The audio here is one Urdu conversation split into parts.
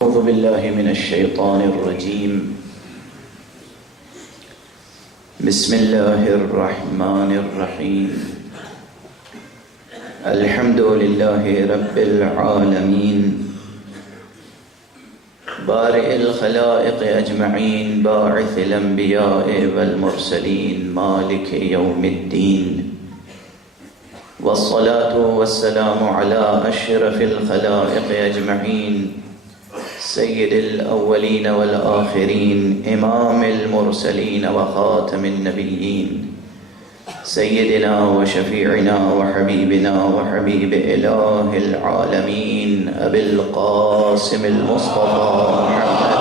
أعوذ بالله من الشيطان الرجيم. بسم الله الرحمن الرحيم. الحمد لله رب العالمين بارئ الخلائق أجمعين باعث الأنبياء والمرسلين مالك يوم الدين، والصلاة والسلام على أشرف الخلائق أجمعين سيد الأولين والآخرين إمام المرسلين وخاتم النبيين سيدنا وشفيعنا وحبيبنا وحبيب إله العالمين أبي القاسم المصطفى محمد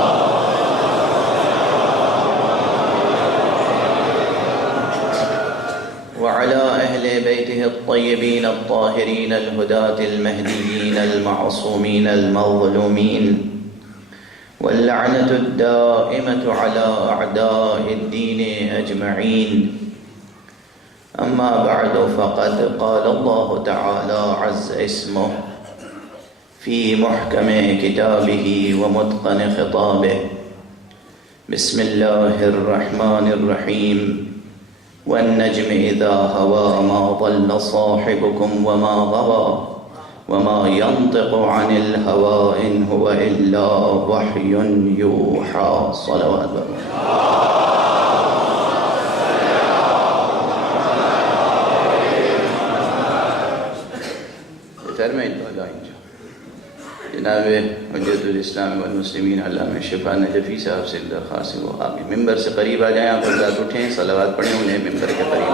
وعلى أهل بيته الطيبين الطاهرين الهداة المهديين المعصومين المظلومين، واللعنة الدائمة على أعداء الدين أجمعين. أما بعد، فقد قال الله تعالى عز اسمه في محكم كتابه ومتقن خطابه: بسم الله الرحمن الرحيم. والنجم إذا هوى ما ضل صاحبكم وما غوى وما ينطق عن الهوى إن هو إلا وحي يوحى. صلوات جناب حجت الاسلام والمسلمین علامہ شفا نجفی صاحب سے درخواست ہے وہ آپ ممبر سے قریب آ جائیں، آپ حضرات اٹھیں، صلوات پڑھیں، انہیں ممبر کے قریب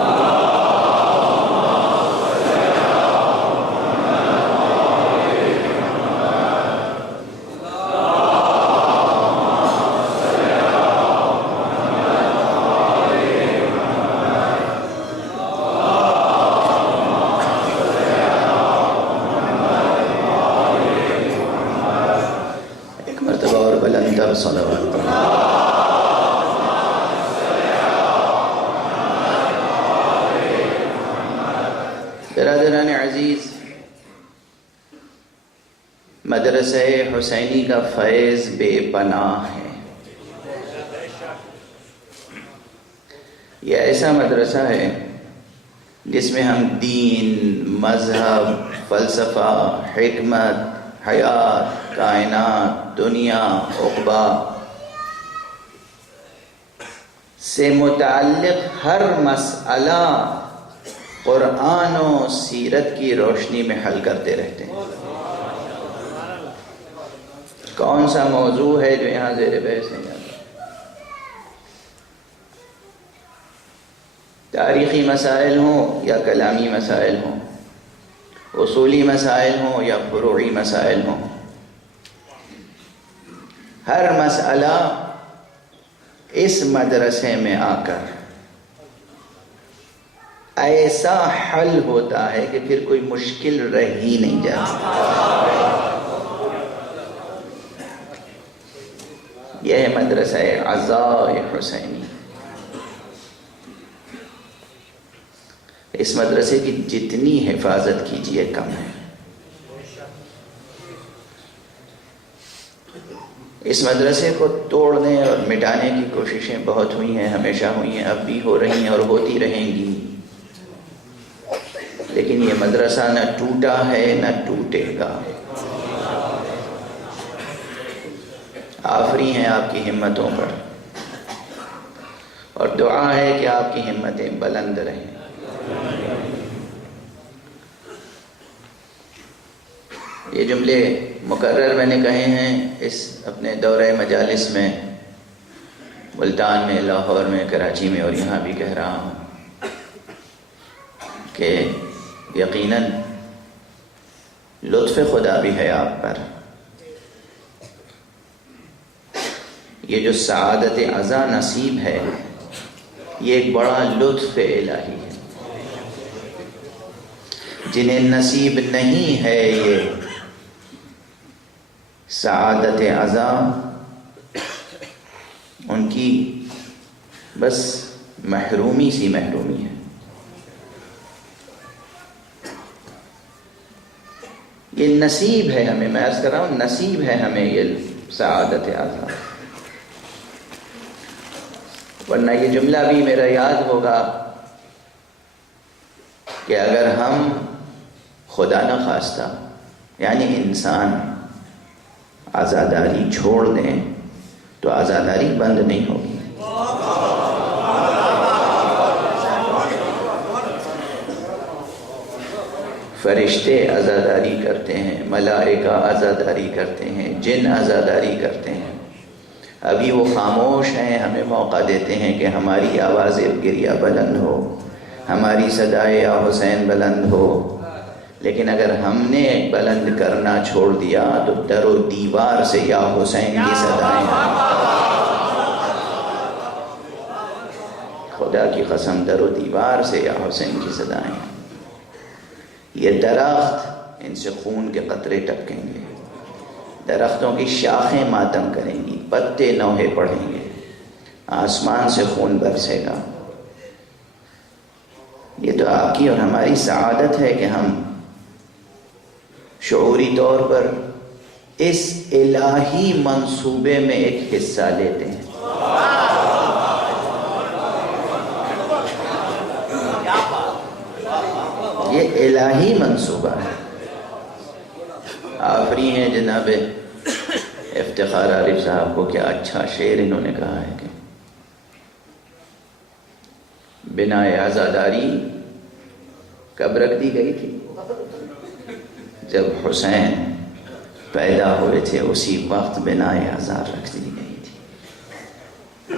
صلوات. برادران عزیز، مدرسہ حسینی کا فیض بے پناہ ہے. یہ ایسا مدرسہ ہے جس میں ہم دین، مذہب، فلسفہ، حکمت، حیات، کائنات، دنیا، عقبہ سے متعلق ہر مسئلہ قرآن و سیرت کی روشنی میں حل کرتے رہتے ہیں. کون سا موضوع ہے جو یہاں زیر بحث نہیں آتا؟ تاریخی مسائل ہوں یا کلامی مسائل ہوں، اصولی مسائل ہوں یا فروعی مسائل ہوں، ہر مسئلہ اس مدرسے میں آ کر ایسا حل ہوتا ہے کہ پھر کوئی مشکل رہ ہی نہیں جاتی. یہ ہے مدرسہ عزاء حسینی. اس مدرسے کی جتنی حفاظت کیجیے کم ہے. اس مدرسے کو توڑنے اور مٹانے کی کوششیں بہت ہوئی ہیں، ہمیشہ ہوئی ہیں، اب بھی ہو رہی ہیں اور ہوتی رہیں گی. لیکن یہ مدرسہ نہ ٹوٹا ہے نہ ٹوٹے گا. آفری ہیں آپ کی ہمتوں پر، اور دعا ہے کہ آپ کی ہمتیں بلند رہیں. یہ جملے مقرر میں نے کہے ہیں اس اپنے دورہ مجالس میں، ملتان میں، لاہور میں، کراچی میں، اور یہاں بھی کہہ رہا ہوں کہ یقیناً لطف خدا بھی ہے آپ پر. یہ جو سعادت عزا نصیب ہے، یہ ایک بڑا لطف الہی ہے. جنہیں نصیب نہیں ہے یہ سعادت عزا، ان کی بس محرومی سی محرومی ہے. یہ نصیب ہے ہمیں، میں عرض کر رہا ہوں نصیب ہے ہمیں یہ سعادت آزاد. ورنہ یہ جملہ بھی میرا یاد ہوگا کہ اگر ہم خدا نہ خواستہ یعنی انسان آزاداری چھوڑ دیں تو آزاداری بند نہیں ہوگی. فرشتے آزاداری کرتے ہیں، ملائکہ آزاداری کرتے ہیں، جن آزاداری کرتے ہیں. ابھی وہ خاموش ہیں، ہمیں موقع دیتے ہیں کہ ہماری آواز گریہ بلند ہو، ہماری صدائے یا حسین بلند ہو. لیکن اگر ہم نے بلند کرنا چھوڑ دیا تو در و دیوار سے یا حسین کی صدائیں خدا کی قسم در و دیوار سے یا حسین کی صدائیں. یہ درخت ان سے خون کے قطرے ٹپکیں گے، درختوں کی شاخیں ماتم کریں گی، پتے نوحے پڑھیں گے، آسمان سے خون برسے گا. یہ تو آپ کی اور ہماری سعادت ہے کہ ہم شعوری طور پر اس الہی منصوبے میں ایک حصہ لیتے ہیں. یہ الہی منصوبہ ہے. آفری ہیں جناب افتخار عارف صاحب کو، کیا اچھا شعر انہوں نے کہا ہے کہ بنا آزاداری کب رکھ دی گئی تھی؟ جب حسین پیدا ہوئے تھے اسی وقت بنا آزاد رکھ دی گئی تھی.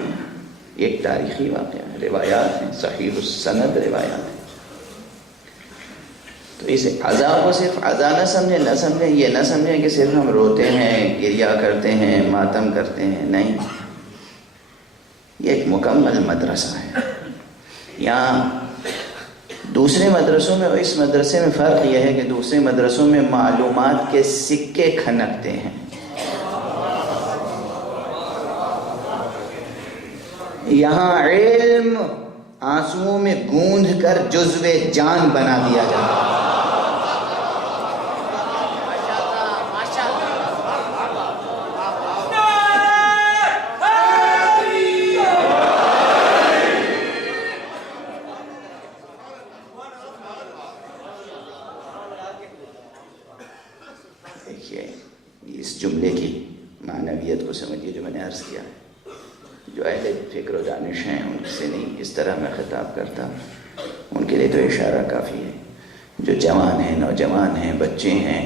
ایک تاریخی واقعہ ہے، روایات ہیں، صحیح السند روایات ہیں. تو اس عذاب کو صرف عذا نہ سمجھیں، یہ نہ سمجھیں کہ صرف ہم روتے ہیں، گریہ کرتے ہیں، ماتم کرتے ہیں. نہیں، یہ ایک مکمل مدرسہ ہے. یہاں دوسرے مدرسوں میں اور اس مدرسے میں فرق یہ ہے کہ دوسرے مدرسوں میں معلومات کے سکے کھنکتے ہیں، یہاں علم آنسوؤں میں گوندھ کر جزو جان بنا دیا جاتا ہے. اس جملے کی معنویت کو سمجھیے جو میں نے عرض کیا ہے. جو اہل فکر و دانش ہیں ان سے نہیں اس طرح میں خطاب کرتا، ان کے لیے تو اشارہ کافی ہے. جو جوان ہیں، نوجوان ہیں، بچے ہیں،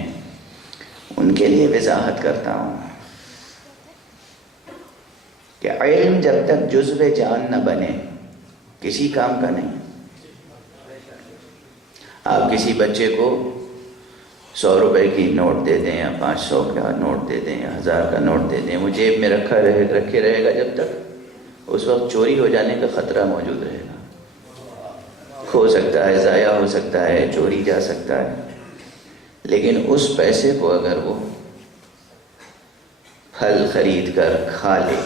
ان کے لیے وضاحت کرتا ہوں کہ علم جب تک جزو جان نہ بنے کسی کام کا نہیں. آپ کسی بچے کو 100 روپے کی نوٹ دے دیں یا 500 کا نوٹ دے دیں یا 1000 کا نوٹ دے دیں، وہ جیب میں رکھے رہے گا جب تک اس وقت چوری ہو جانے کا خطرہ موجود رہے گا. کھو سکتا ہے، ضائع ہو سکتا ہے، چوری جا سکتا ہے. لیکن اس پیسے کو اگر وہ پھل خرید کر کھا لے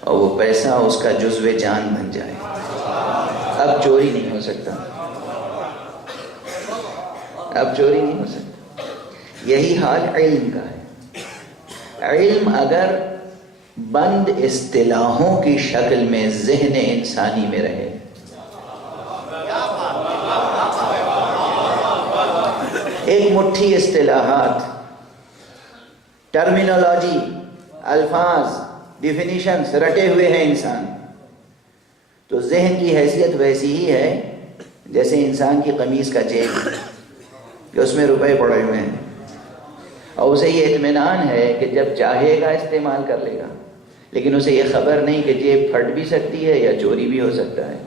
اور وہ پیسہ اس کا جزو جان بن جائے، اب چوری نہیں ہو سکتا، اب چوری نہیں ہو سکتا. یہی حال علم کا ہے. علم اگر بند اصطلاحوں کی شکل میں ذہن انسانی میں رہے، ایک مٹھی اصطلاحات، ٹرمینالوجی، الفاظ، ڈیفینیشنز رٹے ہوئے ہیں انسان، تو ذہن کی حیثیت ویسی ہی ہے جیسے انسان کی قمیض کا جیب کہ اس میں روپے پڑے ہوئے ہیں اور اسے یہ اطمینان ہے کہ جب چاہے گا استعمال کر لے گا، لیکن اسے یہ خبر نہیں کہ جیب پھٹ بھی سکتی ہے یا چوری بھی ہو سکتا ہے.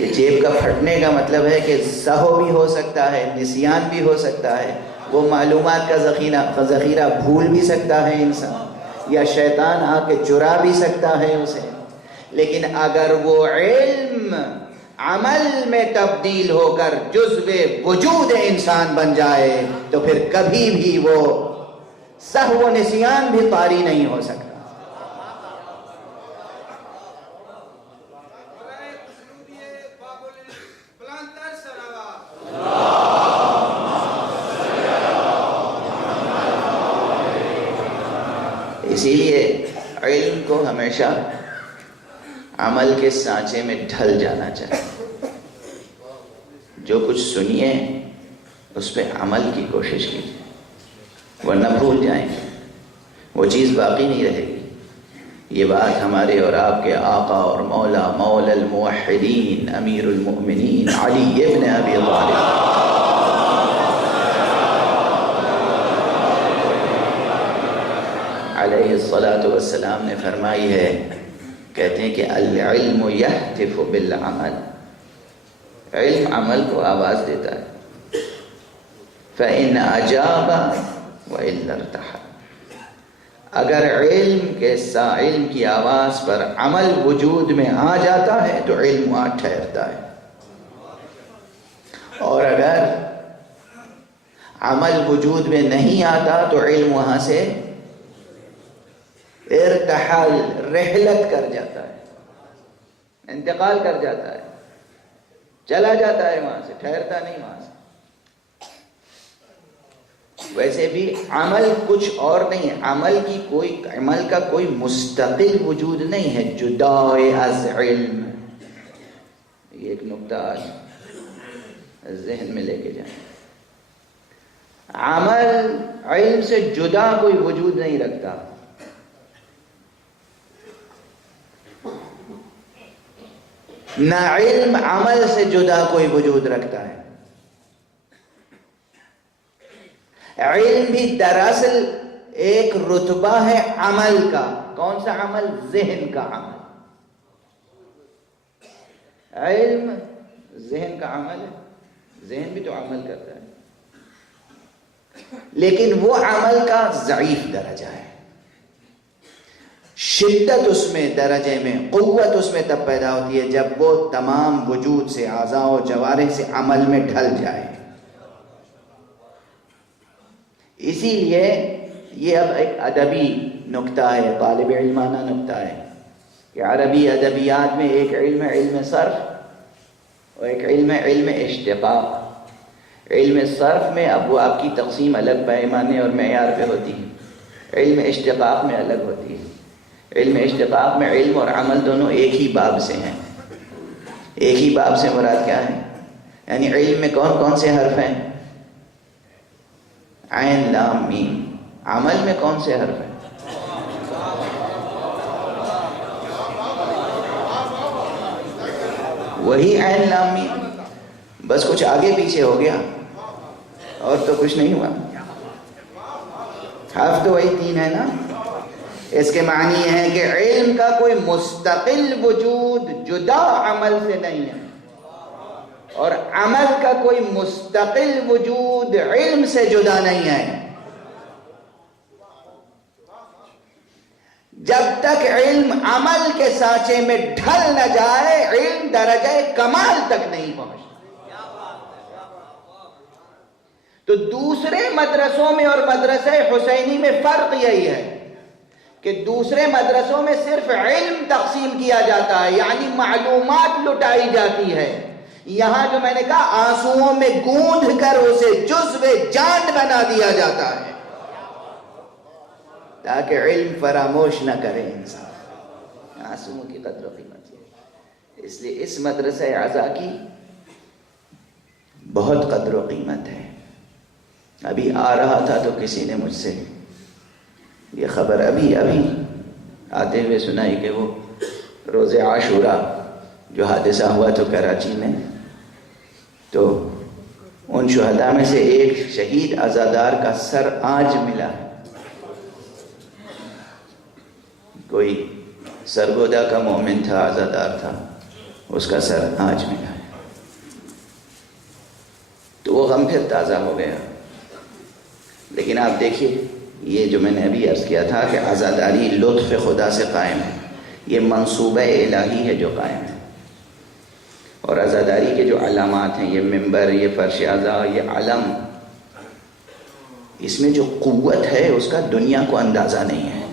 یہ جیب کا پھٹنے کا مطلب ہے کہ سہو بھی ہو سکتا ہے، نسیان بھی ہو سکتا ہے، وہ معلومات کا ذخیرہ بھول بھی سکتا ہے انسان، یا شیطان آ کے چرا بھی سکتا ہے اسے. لیکن اگر وہ علم عمل میں تبدیل ہو کر جزو وجود انسان بن جائے تو پھر کبھی بھی وہ سہو و نسیان بھی طاری نہیں ہو سکتا. اسی لیے علم کو ہمیشہ عمل کے سانچے میں ڈھل جانا چاہیے. جو کچھ سنیے اس پہ عمل کی کوشش کیجیے، ورنہ بھول جائیں گے، وہ چیز باقی نہیں رہے گی. یہ بات ہمارے اور آپ کے آقا اور مولا الموحدین امیر المؤمنین علی ابن ابی طالب علیہ الصلاۃ والسلام نے فرمائی ہے. کہتے ہیں کہ العلم یہتف بالعمل، علم عمل کو آواز دیتا ہے. فإن أجاب وإلا ارتحل، اگر علم کی آواز پر عمل وجود میں آ جاتا ہے تو علم وہاں ٹھہرتا ہے، اور اگر عمل وجود میں نہیں آتا تو علم وہاں سے ارتحل، رحلت کر جاتا ہے، انتقال کر جاتا ہے، چلا جاتا ہے وہاں سے، ٹھہرتا نہیں وہاں سے. ویسے بھی عمل کچھ اور نہیں ہے، عمل کا کوئی مستقل وجود نہیں ہے جدائے از علم. یہ ایک نقطہ آج ذہن میں لے کے جائیں. عمل علم سے جدا کوئی وجود نہیں رکھتا. نہ علم عمل سے جدا کوئی وجود رکھتا ہے. علم بھی دراصل ایک رتبہ ہے عمل کا. کون سا عمل؟ ذہن کا عمل. علم ذہن کا عمل ہے، ذہن بھی تو عمل کرتا ہے، لیکن وہ عمل کا ضعیف درجہ ہے. شدت اس میں، درجے میں، قوت اس میں تب پیدا ہوتی ہے جب وہ تمام وجود سے، اعضاء و جوارح سے عمل میں ڈھل جائے. اسی لیے یہ اب ایک ادبی نکتہ ہے، طالب علمانہ نکتہ ہے کہ عربی ادبیات میں ایک علم صرف اور ایک علم اشتقاق. علم صرف میں اب وہ آپ کی تقسیم الگ پیمانے اور معیار پہ ہوتی ہے، علم اشتقاق میں الگ ہوتی ہے. علم اشتقاق میں علم اور عمل دونوں ایک ہی باب سے ہیں. ایک ہی باب سے مراد کیا ہے؟ یعنی علم میں کون کون سے حرف ہیں؟ عین لام میم. عمل میں کون سے حرف ہیں؟ وہی عین لام میم، بس کچھ آگے پیچھے ہو گیا اور تو کچھ نہیں ہوا. حرف تو وہی 3 ہے نا. اس کے معنی یہ ہے کہ علم کا کوئی مستقل وجود جدا عمل سے نہیں ہے، اور عمل کا کوئی مستقل وجود علم سے جدا نہیں ہے. جب تک علم عمل کے سانچے میں ڈھل نہ جائے علم درجہ کمال تک نہیں پہنچتا. تو دوسرے مدرسوں میں اور مدرسہ حسینی میں فرق یہی ہے کہ دوسرے مدرسوں میں صرف علم تقسیم کیا جاتا ہے، یعنی معلومات لٹائی جاتی ہے. یہاں جو میں نے کہا آنسوؤں میں گوندھ کر اسے جزو جان بنا دیا جاتا ہے تاکہ علم فراموش نہ کرے انسان. آنسوؤں کی قدر و قیمت ہے. اس لیے اس مدرسہ اعزا کی بہت قدر و قیمت ہے. ابھی آ رہا تھا تو کسی نے مجھ سے یہ خبر ابھی آتے ہوئے سنائی کہ وہ روز عاشورہ جو حادثہ ہوا تو کراچی میں، تو ان شہداء میں سے ایک شہید عزادار کا سر آج ملا ہے. کوئی سرگودا کا مومن تھا، عزادار تھا، اس کا سر آج ملا ہے. تو وہ غم پھر تازہ ہو گیا. لیکن آپ دیکھیے یہ جو میں نے ابھی عرض کیا تھا کہ عزاداری لطف خدا سے قائم ہے، یہ منصوبہ الہی ہے جو قائم ہے. اور عزاداری کے جو علامات ہیں، یہ منبر، یہ فرش عزا، یہ علم، اس میں جو قوت ہے اس کا دنیا کو اندازہ نہیں ہے.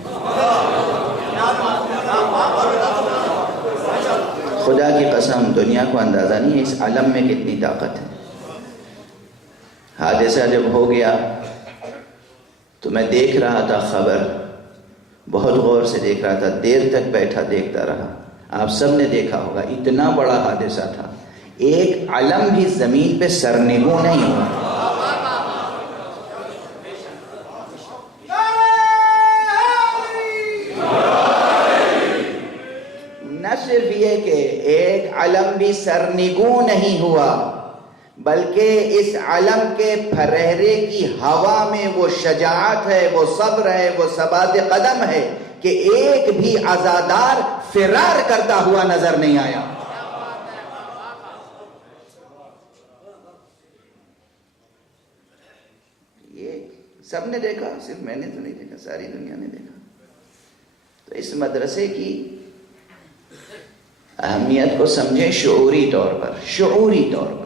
خدا کی قسم دنیا کو اندازہ نہیں ہے اس علم میں کتنی طاقت ہے. حادثہ جب ہو گیا تو میں دیکھ رہا تھا خبر، بہت غور سے دیکھ رہا تھا، دیر تک بیٹھا دیکھتا رہا. آپ سب نے دیکھا ہوگا، اتنا بڑا حادثہ تھا، ایک علم بھی زمین پہ سرنگوں نہیں ہوا. نہ صرف یہ کہ ایک علم بھی سرنگوں نہیں ہوا، بلکہ اس علم کے پھرہرے کی ہوا میں وہ شجاعت ہے، وہ صبر ہے، وہ ثبات قدم ہے کہ ایک بھی عزادار فرار کرتا ہوا نظر نہیں آیا. یہ سب نے دیکھا، صرف میں نے تو نہیں دیکھا، ساری دنیا نے دیکھا. تو اس مدرسے کی اہمیت کو سمجھیں شعوری طور پر. شعوری طور پر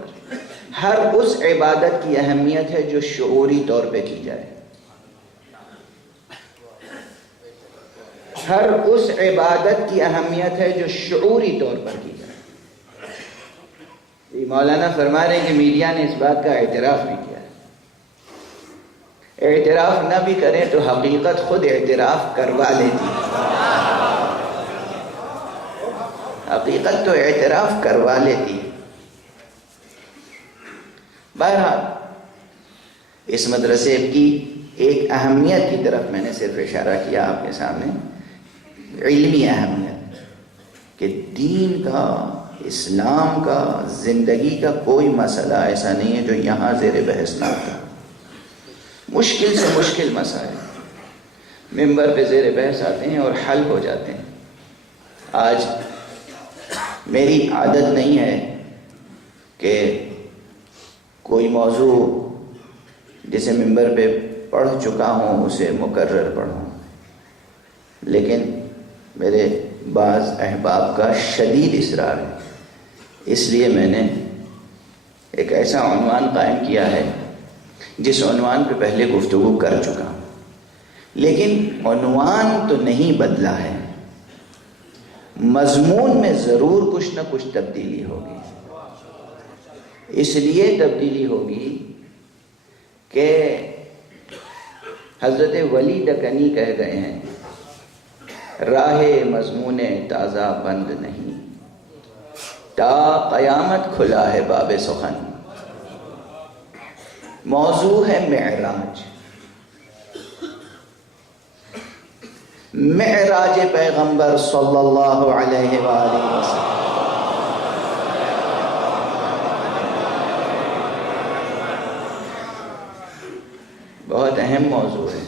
ہر اس عبادت کی اہمیت ہے جو شعوری طور پہ کی جائے. ہر اس عبادت کی اہمیت ہے جو شعوری طور پر کی جائے. مولانا فرما رہے ہیں کہ میڈیا نے اس بات کا اعتراف بھی کیا ہے. اعتراف نہ بھی کریں تو حقیقت خود اعتراف کروا لیتی ہے. حقیقت تو اعتراف کروا لیتی ہے. بہرحال اس مدرسے کی ایک اہمیت کی طرف میں نے صرف اشارہ کیا آپ کے سامنے، علمی اہمیت، کہ دین کا، اسلام کا، زندگی کا کوئی مسئلہ ایسا نہیں ہے جو یہاں زیر بحث نہ تھا. مشکل سے مشکل مسائل ممبر پہ زیر بحث آتے ہیں اور حل ہو جاتے ہیں. آج میری عادت نہیں ہے کہ کوئی موضوع جسے ممبر پہ پڑھ چکا ہوں اسے مکرر پڑھوں، لیکن میرے بعض احباب کا شدید اصرار ہے، اس لیے میں نے ایک ایسا عنوان قائم کیا ہے جس عنوان پہ پہلے گفتگو کر چکا ہوں، لیکن عنوان تو نہیں بدلا ہے، مضمون میں ضرور کچھ نہ کچھ تبدیلی ہوگی. اس لیے تبدیلی ہوگی کہ حضرت ولی دکنی کہہ گئے ہیں، راہ مضمون تازہ بند نہیں، تا قیامت کھلا ہے باب سخن. موضوع ہے معراج، معراج پیغمبر صلی اللہ علیہ وآلہ وسلم. بہت اہم موضوع ہے.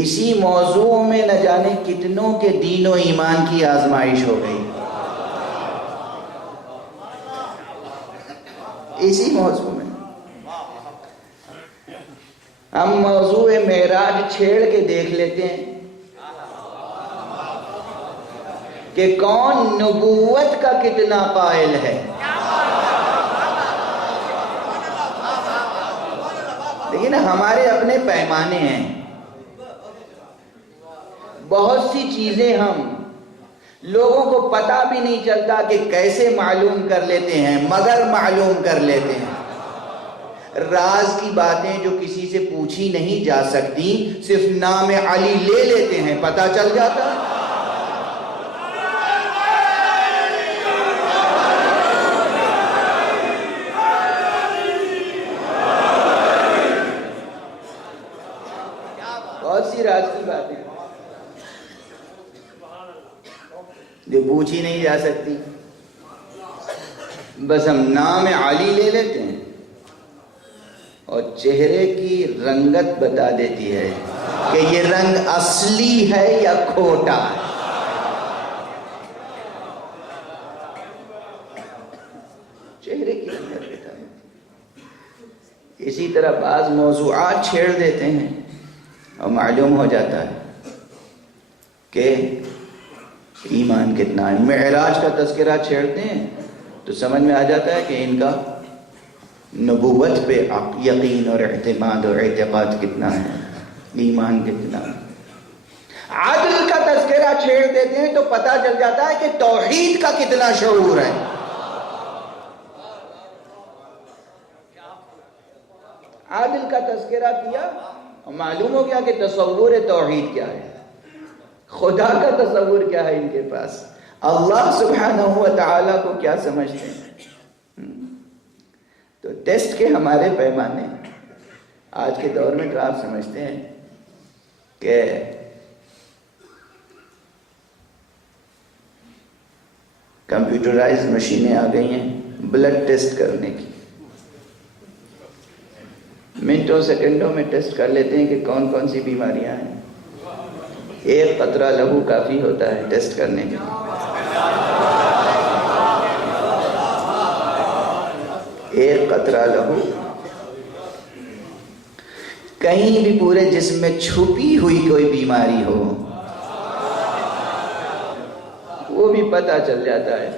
اسی موضوع میں نہ جانے کتنوں کے دین و ایمان کی آزمائش ہو گئی. اسی موضوع میں ہم موضوع معراج چھیڑ کے دیکھ لیتے ہیں کہ کون نبوت کا کتنا قائل ہے. لیکن ہمارے اپنے پیمانے ہیں. بہت سی چیزیں ہم لوگوں کو پتہ بھی نہیں چلتا کہ کیسے معلوم کر لیتے ہیں، مگر معلوم کر لیتے ہیں. راز کی باتیں جو کسی سے پوچھی نہیں جا سکتی، صرف نام علی لے لیتے ہیں، پتہ چل جاتا ہے. بہت سی راز کی باتیں جو پوچھی نہیں جا سکتی، بس ہم نام علی لے لیتے ہیں اور چہرے کی رنگت بتا دیتی ہے کہ یہ رنگ اصلی ہے یا کھوٹا ہے. چہرے کی رنگت بتا دیتی. اسی طرح بعض موضوعات چھیڑ دیتے ہیں اور معلوم ہو جاتا ہے کہ ایمان کتنا ہے. معراج کا تذکرہ چھیڑتے ہیں تو سمجھ میں آ جاتا ہے کہ ان کا نبوت پہ یقین اور اعتماد اور اعتقاد کتنا ہے، ایمان کتنا ہے. عدل کا تذکرہ چھیڑ دیتے ہیں تو پتہ چل جاتا ہے کہ توحید کا کتنا شعور ہے. عادل کا تذکرہ کیا اور معلوم ہو گیا کہ تصور توحید کیا ہے. خدا کا تصور کیا ہے ان کے پاس؟ اللہ سبحانہ و تعالیٰ کو کیا سمجھتے ہیں؟ تو ٹیسٹ کے ہمارے پیمانے آج کے دور میں تو آپ سمجھتے ہیں کہ کمپیوٹرائز مشینیں آ گئی ہیں بلڈ ٹیسٹ کرنے کی، منٹوں سیکنڈوں میں ٹیسٹ کر لیتے ہیں کہ کون کون سی بیماریاں ہیں۔ ایک قطرہ لہو کافی ہوتا ہے ٹیسٹ کرنے کے لیے، ایک قطرہ لہو کہیں بھی پورے جسم میں چھپی ہوئی کوئی بیماری ہو وہ بھی پتہ چل جاتا ہے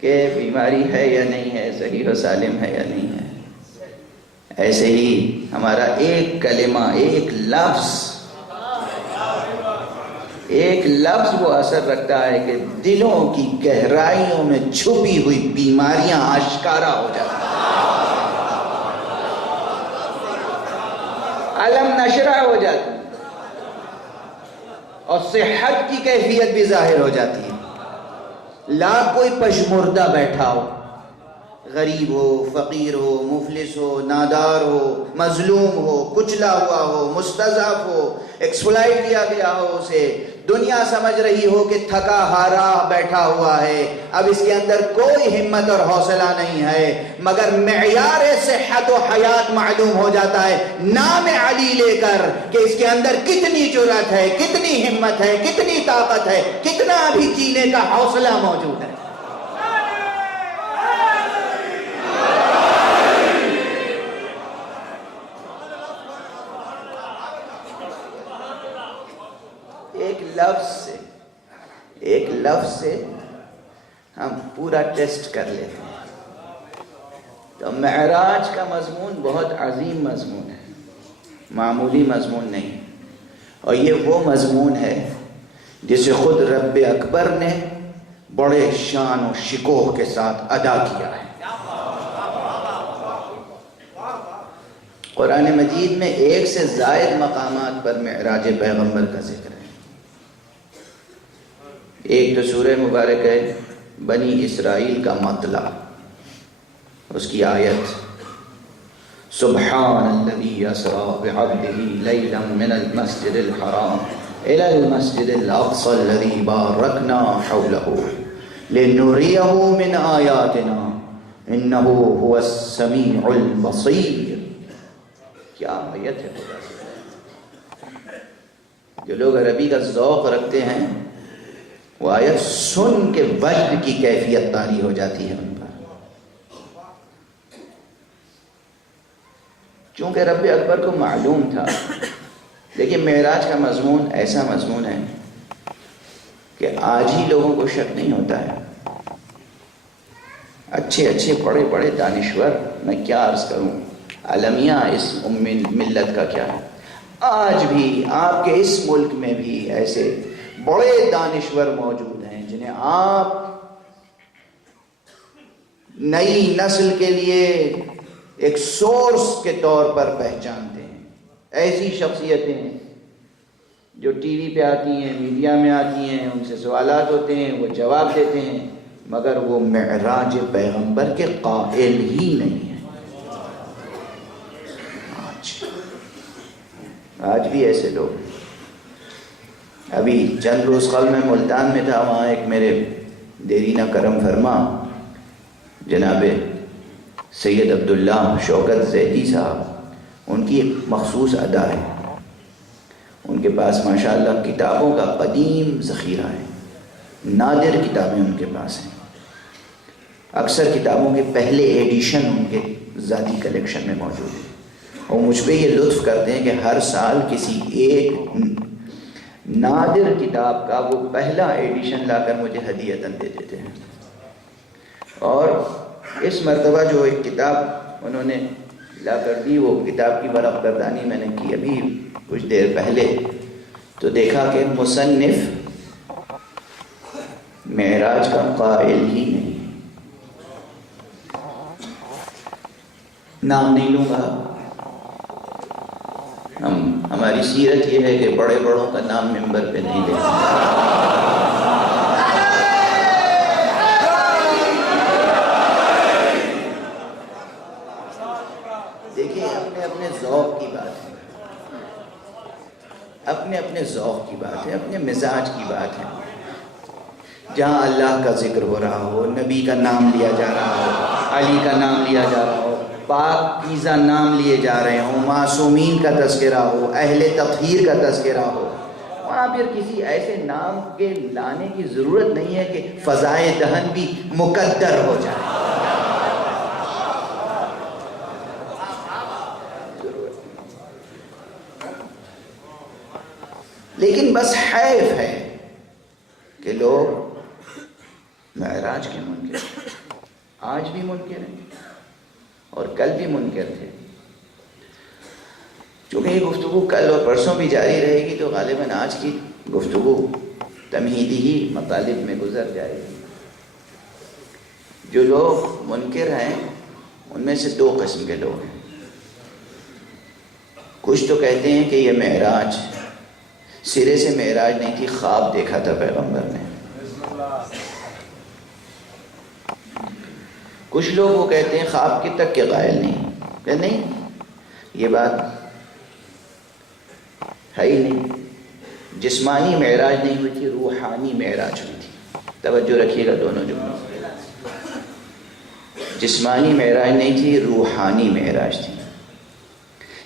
کہ بیماری ہے یا نہیں ہے، صحیح و سالم ہے یا نہیں ہے۔ ایسے ہی ہمارا ایک کلمہ، ایک لفظ وہ اثر رکھتا ہے کہ دلوں کی گہرائیوں میں چھپی ہوئی بیماریاں آشکارا ہو جاتی ہیں، علم نشرہ ہو جاتی ہے، اور صحت کی کیفیت بھی ظاہر ہو جاتی ہے۔ لاکھ کوئی پشمردہ بیٹھا ہو، غریب ہو، فقیر ہو، مفلس ہو، نادار ہو، مظلوم ہو، کچلا ہوا ہو، مستضعف ہو، ایکسپلائٹ کیا گیا ہو، اسے دنیا سمجھ رہی ہو کہ تھکا ہارا بیٹھا ہوا ہے، اب اس کے اندر کوئی ہمت اور حوصلہ نہیں ہے، مگر معیار صحت و حیات معلوم ہو جاتا ہے نام علی لے کر کہ اس کے اندر کتنی جرأت ہے، کتنی ہمت ہے، کتنی طاقت ہے، کتنا ابھی جینے کا حوصلہ موجود ہے۔ ایک لفظ سے ہم پورا ٹیسٹ کر لیتے ہیں۔ تو معراج کا مضمون بہت عظیم مضمون ہے، معمولی مضمون نہیں، اور یہ وہ مضمون ہے جسے خود رب اکبر نے بڑے شان و شکوہ کے ساتھ ادا کیا ہے۔ قرآن مجید میں 1 سے زائد مقامات پر معراج پیغمبر کا ذکر ہے۔ ایک تو سورہ مبارک ہے بنی اسرائیل کا مطلع، اس کی آیت سبحان الذی اسری بعبدہ لیلا من المسجد الحرام الی المسجد الاقصی الذی بارکنا حولہ لنریہ من آیاتنا انہ هو السمیع البصیر۔ کیا آیت ہے خدا سے! جو لوگ عربی کا ذوق رکھتے ہیں وہ آیت سن کے وجد کی کیفیت طاری ہو جاتی ہے ان پر، چونکہ رب اکبر کو معلوم تھا۔ لیکن معراج کا مضمون ایسا مضمون ہے کہ آج ہی لوگوں کو شک نہیں ہوتا ہے۔ اچھے بڑے بڑے دانشور، میں کیا عرض کروں، المیہ اس ملت کا کیا ہے، آج بھی آپ کے اس ملک میں بھی ایسے بڑے دانشور موجود ہیں جنہیں آپ نئی نسل کے لیے ایک سورس کے طور پر پہچانتے ہیں۔ ایسی شخصیتیں ہیں جو ٹی وی پہ آتی ہیں، میڈیا میں آتی ہیں، ان سے سوالات ہوتے ہیں، وہ جواب دیتے ہیں، مگر وہ معراج پیغمبر کے قائل ہی نہیں ہیں۔ آج بھی ایسے لوگ ہیں۔ ابھی چند روز قبل میں ملتان میں تھا، وہاں ایک میرے دیرینہ کرم فرما جناب سید عبداللہ شوکت زیدی صاحب، ان کی ایک مخصوص ادا ہے، ان کے پاس ماشاءاللہ کتابوں کا قدیم ذخیرہ ہے، نادر کتابیں ان کے پاس ہیں، اکثر کتابوں کے پہلے ایڈیشن ان کے ذاتی کلیکشن میں موجود ہیں، اور مجھ پہ یہ لطف کرتے ہیں کہ ہر سال کسی ایک نادر کتاب کا وہ پہلا ایڈیشن لا کر مجھے ہدیتاً دے دیتے ہیں۔ اور اس مرتبہ جو ایک کتاب انہوں نے لا کر دی، وہ کتاب کی ورق گردانی میں نے کی ابھی کچھ دیر پہلے، تو دیکھا کہ مصنف معراج کا قائل ہی نہیں، نام نہیں لوں گا، ہم ہماری سیرت یہ ہے کہ بڑے بڑوں کا نام ممبر پہ نہیں لیتے. دیکھیے اپنے اپنے ذوق کی بات ہے، اپنے اپنے ذوق کی بات ہے، اپنے مزاج کی بات ہے. جہاں اللہ کا ذکر ہو رہا ہو، نبی کا نام لیا جا رہا ہو، علی کا نام لیا جا رہا ہو، پاکیزہ نام لیے جا رہے ہوں، معصومین کا تذکرہ ہو، اہل تطہیر کا تذکرہ ہو، وہاں پھر کسی ایسے نام کے لانے کی ضرورت نہیں ہے کہ فضائے دہن بھی مقدر ہو جائے. لیکن بس حیف ہے کہ لوگ معراج کے منکر ہیں، آج بھی منکر ہیں اور کل بھی منکر تھے. چونکہ یہ گفتگو کل اور پرسوں بھی جاری رہے گی تو غالباً آج کی گفتگو تمہیدی ہی مطالب میں گزر جائے گی. جو لوگ منکر ہیں ان میں سے دو قسم کے لوگ ہیں. کچھ تو کہتے ہیں کہ یہ معراج سرے سے معراج نہیں تھی، خواب دیکھا تھا پیغمبر نے. کچھ لوگ وہ کہتے ہیں خواب کے تک کے قائل نہیں، کہ نہیں یہ بات ہے ہی نہیں، جسمانی معراج نہیں ہوئی تھی، روحانی معراج ہوئی تھی. توجہ رکھیے گا دونوں جملوں، جسمانی معراج نہیں تھی، روحانی معراج تھی.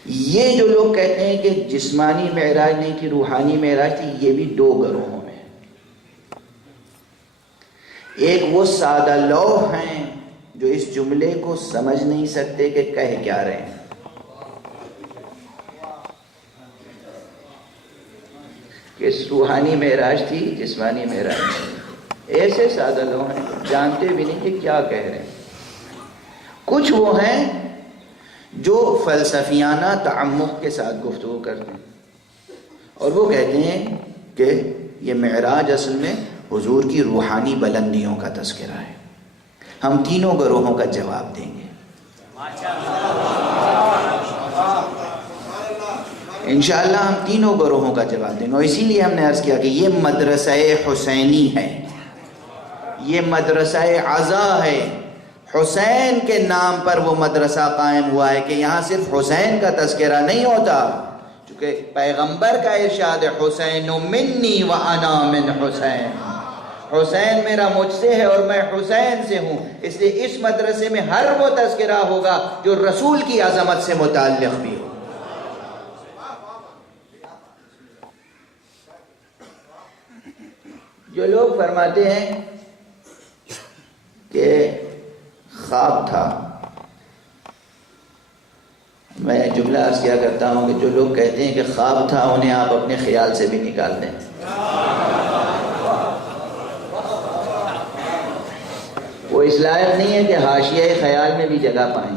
یہ جو لوگ کہتے ہیں کہ جسمانی معراج نہیں تھی، روحانی معراج تھی، یہ بھی دو گروہوں میں. ایک وہ سادہ لوح ہیں جو اس جملے کو سمجھ نہیں سکتے کہ کہہ کیا رہے ہیں. کہ روحانی معراج تھی، جسمانی معراج تھی. ایسے سادہ لوگ ہیں جانتے بھی نہیں کہ کیا کہہ رہے ہیں. کچھ وہ ہیں جو فلسفیانہ تعمق کے ساتھ گفتگو کرتے ہیں اور وہ کہتے ہیں کہ یہ معراج اصل میں حضور کی روحانی بلندیوں کا تذکرہ ہے. ہم تینوں گروہوں کا جواب دیں گے انشاءاللہ. ہم تینوں گروہوں کا جواب دیں گے اور اسی لیے ہم نے عرض کیا کہ یہ مدرسہ حسینی ہے، یہ مدرسہ عزا ہے. حسین کے نام پر وہ مدرسہ قائم ہوا ہے کہ یہاں صرف حسین کا تذکرہ نہیں ہوتا، چونکہ پیغمبر کا ارشاد ہے حسین منی و انا من حسین، حسین میرا مجھ سے ہے اور میں حسین سے ہوں. اس لیے اس مدرسے میں ہر وہ تذکرہ ہوگا جو رسول کی عظمت سے متعلق بھی ہو. جو لوگ فرماتے ہیں کہ خواب تھا، میں جملہ عرض کیا کرتا ہوں کہ جو لوگ کہتے ہیں کہ خواب تھا انہیں آپ اپنے خیال سے بھی نکال دیں. وہ اس لائق نہیں ہے کہ حاشیہ خیال میں بھی جگہ پائیں.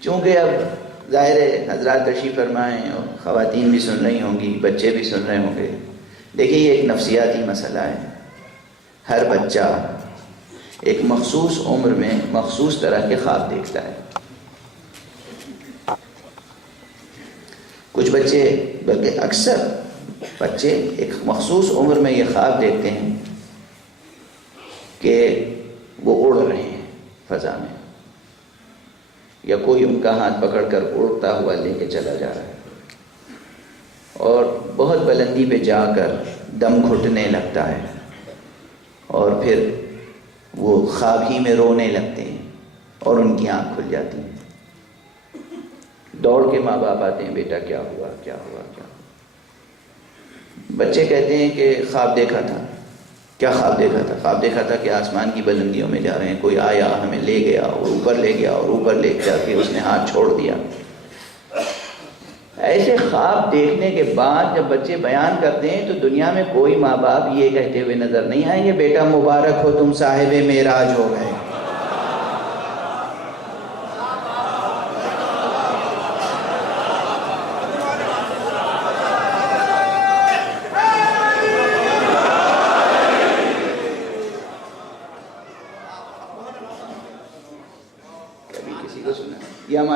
چونکہ اب ظاہر ہے حضرات تشریف فرمائیں اور خواتین بھی سن رہی ہوں گی، بچے بھی سن رہے ہوں گے. دیکھیے یہ ایک نفسیاتی مسئلہ ہے. ہر بچہ ایک مخصوص عمر میں مخصوص طرح کے خواب دیکھتا ہے. کچھ بچے بلکہ اکثر بچے ایک مخصوص عمر میں یہ خواب دیکھتے ہیں کہ وہ اڑ رہے ہیں فضا میں، یا کوئی ان کا ہاتھ پکڑ کر اڑتا ہوا لے کے چلا جا رہا ہے اور بہت بلندی پہ جا کر دم گھٹنے لگتا ہے اور پھر وہ خواب ہی میں رونے لگتے ہیں اور ان کی آنکھ کھل جاتی ہے. دوڑ کے ماں باپ آتے ہیں، بیٹا کیا ہوا کیا ہوا کیا ہوا. بچے کہتے ہیں کہ خواب دیکھا تھا. کیا خواب دیکھا تھا؟ خواب دیکھا تھا کہ آسمان کی بلندیوں میں جا رہے ہیں، کوئی آیا ہمیں لے گیا اور اوپر لے گیا اور اوپر لے جا کے اس نے ہاتھ چھوڑ دیا. ایسے خواب دیکھنے کے بعد جب بچے بیان کرتے ہیں تو دنیا میں کوئی ماں باپ یہ کہتے ہوئے نظر نہیں آئیں گے بیٹا مبارک ہو تم صاحب معراج ہو گئے.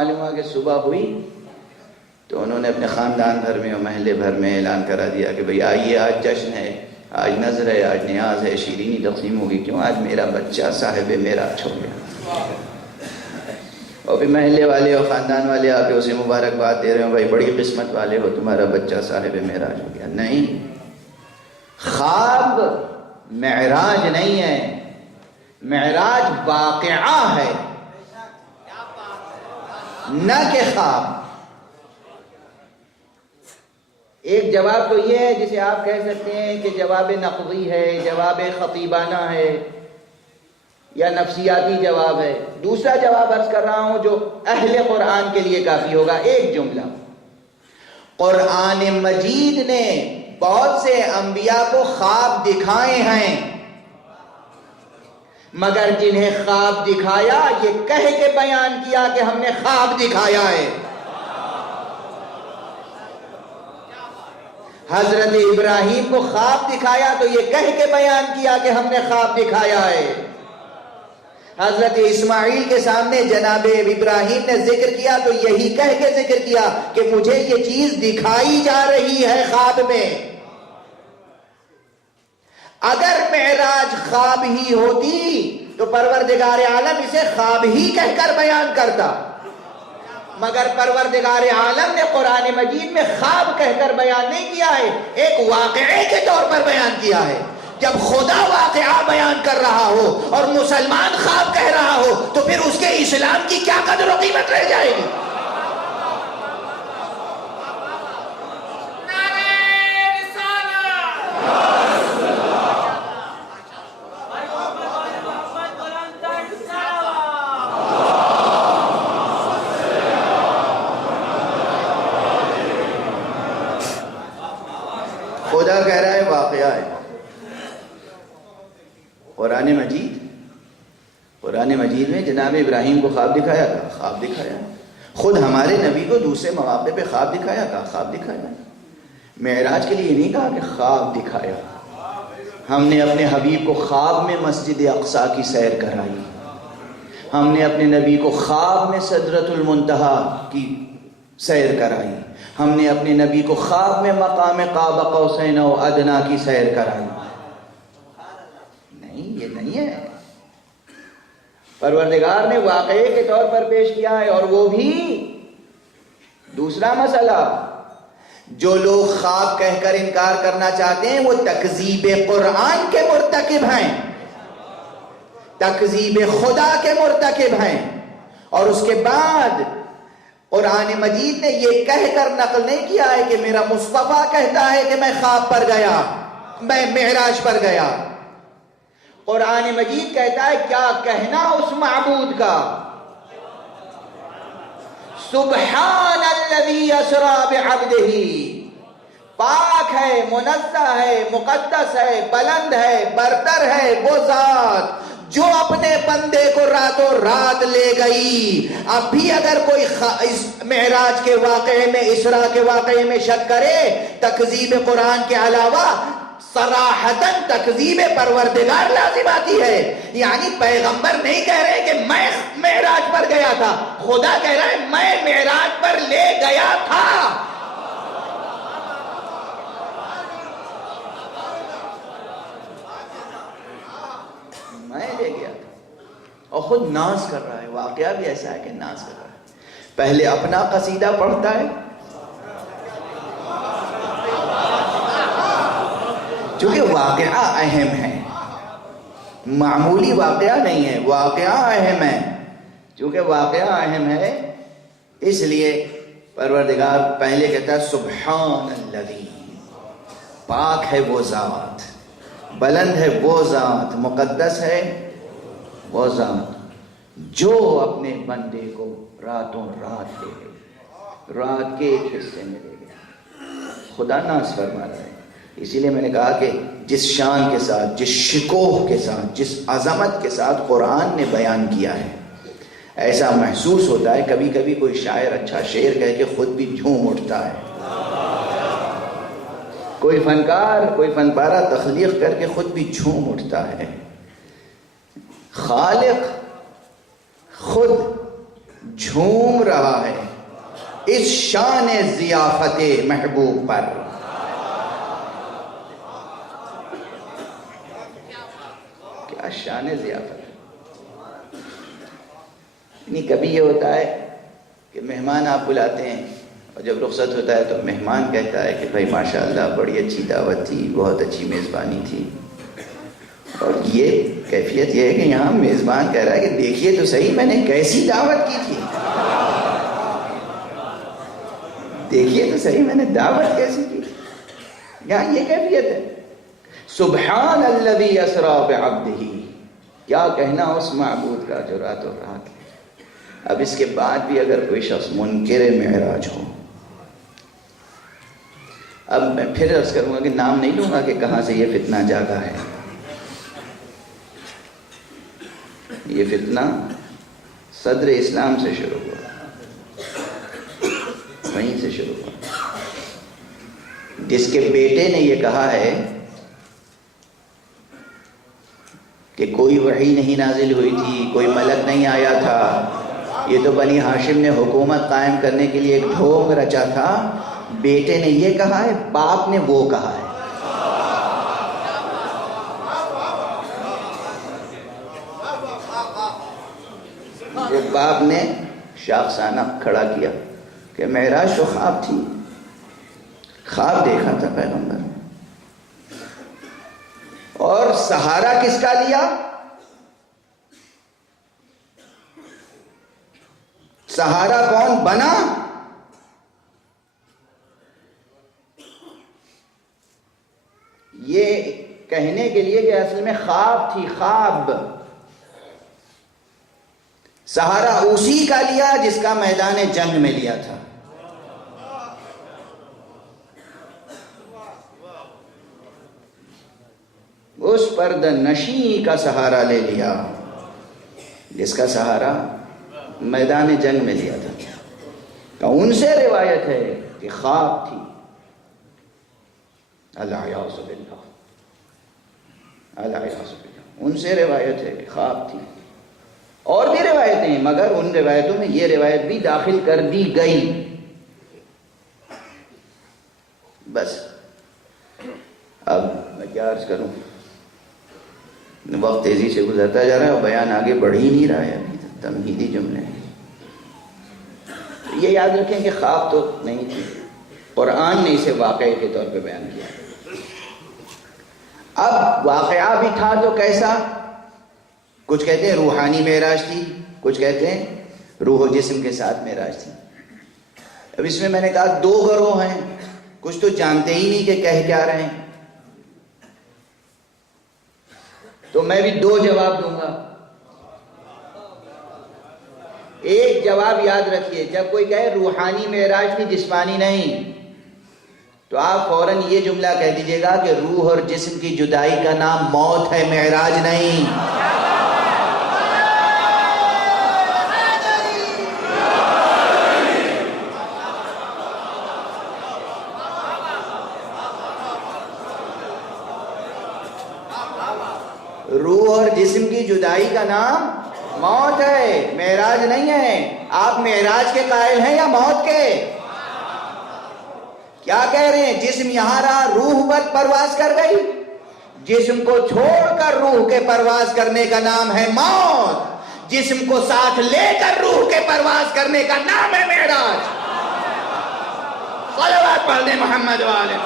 معلوم ہوا کہ صبح ہوئی تو انہوں نے اپنے خاندان بھر میں اور محلے بھر میں اعلان کرا دیا کہ بھئی آئیے، آج جشن ہے، آج نظر ہے، آج نیاز ہے، شیرینی تقسیم ہوگی، کیوں آج میرا بچہ صاحب معراج ہو گیا۔ اور پھر محلے والے اور خاندان والے آ کے اسے مبارکباد دے رہے ہوں، بھائی بڑی قسمت والے ہو، تمہارا بچہ صاحب معراج ہو گیا۔ نہیں، خواب معراج نہیں ہے، معراج واقعہ ہے نہ کہ خواب۔ ایک جواب تو یہ ہے جسے آپ کہہ سکتے ہیں کہ جواب نقضی ہے، جواب خطیبانہ ہے یا نفسیاتی جواب ہے۔ دوسرا جواب عرض کر رہا ہوں جو اہل قرآن کے لیے کافی ہوگا، ایک جملہ۔ قرآن مجید نے بہت سے انبیاء کو خواب دکھائے ہیں، مگر جنہیں خواب دکھایا یہ کہہ کے بیان کیا کہ ہم نے خواب دکھایا ہے۔ حضرت ابراہیم کو خواب دکھایا تو یہ کہہ کے بیان کیا کہ ہم نے خواب دکھایا ہے۔ حضرت اسماعیل کے سامنے جناب ابراہیم نے ذکر کیا تو یہی کہہ کے ذکر کیا کہ مجھے یہ چیز دکھائی جا رہی ہے خواب میں۔ اگر معراج خواب ہی ہوتی تو پروردگار عالم اسے خواب ہی کہہ کر بیان کرتا، مگر پروردگار عالم نے قرآن مجید میں خواب کہہ کر بیان نہیں کیا ہے، ایک واقعے کے طور پر بیان کیا ہے۔ جب خدا واقعہ بیان کر رہا ہو اور مسلمان خواب کہہ رہا ہو تو پھر اس کے اسلام کی کیا قدر و قیمت رہ جائے گی؟ خدا کہہ رہا ہے واقعہ ہے۔ قرآن مجید میں جناب ابراہیم کو خواب دکھایا تھا، خواب دکھایا۔ خود ہمارے نبی کو دوسرے مواقع پہ خواب دکھایا تھا، خواب دکھایا۔ معراج کے لیے یہ نہیں کہا کہ خواب دکھایا، ہم نے اپنے حبیب کو خواب میں مسجد اقصی کی سیر کرائی، ہم نے اپنے نبی کو خواب میں سدرۃ المنتہا کی سیر کرائی، ہم نے اپنے نبی کو خواب میں مقام قاب قوسین و ادنیٰ کی سیر کرائی۔ نہیں، یہ نہیں ہے، پروردگار نے واقعے کے طور پر پیش کیا ہے۔ اور وہ بھی دوسرا مسئلہ، جو لوگ خواب کہہ کر انکار کرنا چاہتے ہیں وہ تکذیب قرآن کے مرتکب ہیں، تکذیب خدا کے مرتکب ہیں۔ اور اس کے بعد قرآن مجید نے یہ کہہ کر نقل نہیں کیا ہے کہ میرا مصطفیٰ کہتا ہے کہ میں خواب پر گیا، میں معراج پر گیا۔ قرآن مجید کہتا ہے کیا کہنا اس معبود کا، سبحان الذی اسری بعبدہ، پاک ہے، منزہ ہے، مقدس ہے، بلند ہے، برتر ہے وہ ذات جو اپنے بندے کو راتوں رات لے گئی۔ اب بھی اگر کوئی معراج کے واقعے میں، اسراء کے واقعے میں شک کرے، تکذیب قرآن کے علاوہ صراحتاً تکذیب پروردگار لازم آتی ہے۔ یعنی پیغمبر نہیں کہہ رہے کہ میں معراج پر گیا تھا، خدا کہہ رہا ہے میں معراج پر لے گیا تھا۔ میں لے گیا تھا، اور خود ناز کر رہا ہے۔ واقعہ بھی ایسا ہے کہ ناز کر رہا ہے، پہلے اپنا قصیدہ پڑھتا ہے، چونکہ واقعہ اہم ہے، معمولی واقعہ نہیں ہے، واقعہ اہم ہے۔ چونکہ واقعہ اہم ہے اس لیے پروردگار پہلے کہتا ہے سبحان الذی، پاک ہے وہ ذات، بلند ہے وہ ذات، مقدس ہے وہ ذات جو اپنے بندے کو راتوں رات لے گئی، رات کے ایک حصے میں لے گیا۔ خدا ناز فرما رہا ہے۔ اسی لیے میں نے کہا کہ جس شان کے ساتھ، جس شکوہ کے ساتھ، جس عظمت کے ساتھ قرآن نے بیان کیا ہے، ایسا محسوس ہوتا ہے کبھی کبھی کوئی شاعر اچھا شعر کہہ کے خود بھی جھوم اٹھتا ہے، کوئی فنکار، کوئی فن پارہ تخلیق کر کے خود بھی جھوم اٹھتا ہے۔ خالق خود جھوم رہا ہے اس شان ضیافت محبوب پر۔ کیا شان ضیافت ہے! یعنی کبھی یہ ہوتا ہے کہ مہمان آپ بلاتے ہیں اور جب رخصت ہوتا ہے تو مہمان کہتا ہے کہ بھائی ماشاءاللہ بڑی اچھی دعوت تھی، بہت اچھی میزبانی تھی۔ اور یہ کیفیت یہ ہے کہ یہاں میزبان کہہ رہا ہے کہ دیکھیے تو صحیح میں نے کیسی دعوت کی تھی، دیکھیے تو صحیح میں نے دعوت کیسی کی تھی۔ یہاں یہ کیفیت ہے۔ سبحان الذی اسری بعبدہ، کیا کہنا اس معبود کا جو رات اور رات ہے۔ اب اس کے بعد بھی اگر کوئی شخص منکر معراج ہو، اب میں پھر عرض کروں گا کہ نام نہیں لوں گا کہ کہاں سے یہ فتنہ جاگا ہے۔ یہ فتنہ صدر اسلام سے شروع ہوا، وہیں سے شروع ہوا۔ جس کے بیٹے نے یہ کہا ہے کہ کوئی وحی نہیں نازل ہوئی تھی، کوئی ملک نہیں آیا تھا، یہ تو بنی ہاشم نے حکومت قائم کرنے کے لیے ایک ڈھونگ رچا تھا، بیٹے نے یہ کہا ہے، باپ نے وہ کہا ہے۔ ایک باپ نے شاخسانہ کھڑا کیا کہ معراج تو خواب تھی، خواب دیکھا تھا پیغمبر نے۔ اور سہارا کس کا لیا؟ سہارا کون بنا؟ یہ کہنے کے لیے کہ اصل میں خواب تھی، خواب۔ سہارا اسی کا لیا جس کا میدان جنگ میں لیا تھا۔ اس پردہ نشیں کا سہارا لے لیا جس کا سہارا میدان جنگ میں لیا تھا۔ تو ان سے روایت ہے کہ خواب تھی۔ العیاذ باللہ، العیاذ باللہ، ان سے روایت ہے کہ خواب تھی۔ اور بھی روایتیں ہیں، مگر ان روایتوں میں یہ روایت بھی داخل کر دی گئی۔ بس اب میں کیا عرض کروں، وقت تیزی سے گزرتا جا رہا ہے اور بیان آگے بڑھ ہی نہیں رہا ہے، ابھی تک تمہیدی جملے ہیں۔ یہ یاد رکھیں کہ خواب تو نہیں تھی، قرآن نے اسے واقعے کے طور پہ بیان کیا۔ اب واقعہ بھی تھا تو کیسا؟ کچھ کہتے ہیں روحانی معراج تھی، کچھ کہتے ہیں روح و جسم کے ساتھ معراج تھی۔ اب اس میں نے کہا دو گروہ ہیں، کچھ تو جانتے ہی نہیں کہ کہہ کیا رہے ہیں، تو میں بھی دو جواب دوں گا۔ ایک جواب یاد رکھیے، جب کوئی کہے روحانی معراج تھی جسمانی نہیں، تو آپ فوراً یہ جملہ کہہ دیجئے گا کہ روح اور جسم کی جدائی کا نام موت ہے، معراج نہیں۔ روح اور جسم کی جدائی کا نام موت ہے، معراج نہیں ہے۔ آپ معراج کے قائل ہیں یا موت کے؟ کیا کہہ رہے ہیں؟ جسم یہاں رہا، روح پر پرواز کر گئی۔ جسم کو چھوڑ کر روح کے پرواز کرنے کا نام ہے موت، جسم کو ساتھ لے کر روح کے پرواز کرنے کا نام ہے معراج۔ صلوات پڑھ دیں محمد والے۔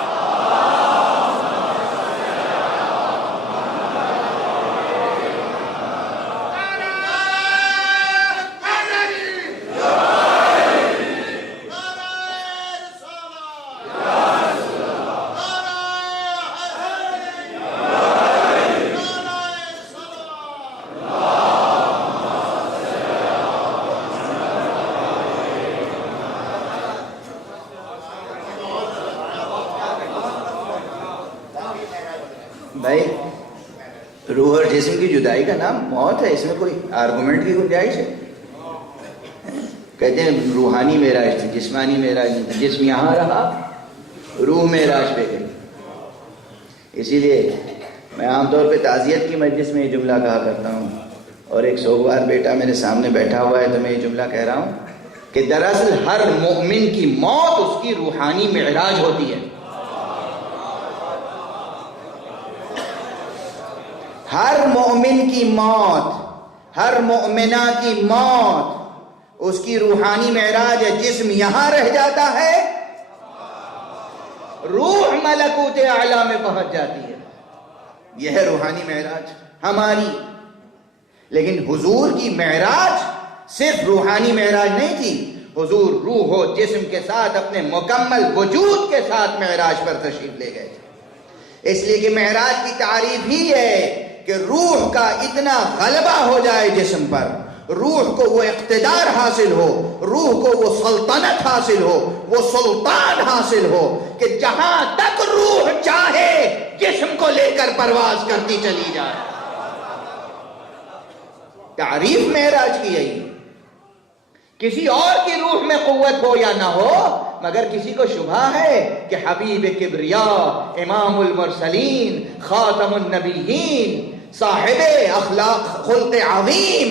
بھائی روح اور جسم کی جدائی کا نام موت ہے، اس میں کوئی آرگومنٹ کی گنجائش ہے؟ کہتے ہیں روحانی معراج تھی، جسمانی معراج نہیں تھی، جسم یہاں رہا، روح معراج پہ گئی۔ اسی لیے میں عام طور پہ تعزیت کی مجلس میں یہ جملہ کہا کرتا ہوں اور ایک سوگوار بیٹا میرے سامنے بیٹھا ہوا ہے تو میں یہ جملہ کہہ رہا ہوں کہ دراصل ہر مومن کی موت اس کی روحانی معراج ہوتی ہے. ہر مومن کی موت، ہر مومنہ کی موت اس کی روحانی معراج ہے. جسم یہاں رہ جاتا ہے، روح ملکوت اعلیٰ میں پہنچ جاتی ہے. یہ ہے روحانی معراج ہماری. لیکن حضور کی معراج صرف روحانی معراج نہیں تھی. حضور روح و جسم کے ساتھ اپنے مکمل وجود کے ساتھ معراج پر تشریف لے گئے تھے. اس لیے کہ معراج کی تعریف ہی ہے کہ روح کا اتنا غلبہ ہو جائے جسم پر، روح کو وہ اقتدار حاصل ہو، روح کو وہ سلطنت حاصل ہو، وہ سلطان حاصل ہو کہ جہاں تک روح چاہے جسم کو لے کر پرواز کرتی چلی جائے. تعریف معراج کی یہی. کسی اور کی روح میں قوت ہو یا نہ ہو، مگر کسی کو شبہ ہے کہ حبیب کبریاء، امام المرسلین، خاتم النبیین، صاحب اخلاق خلق عظیم،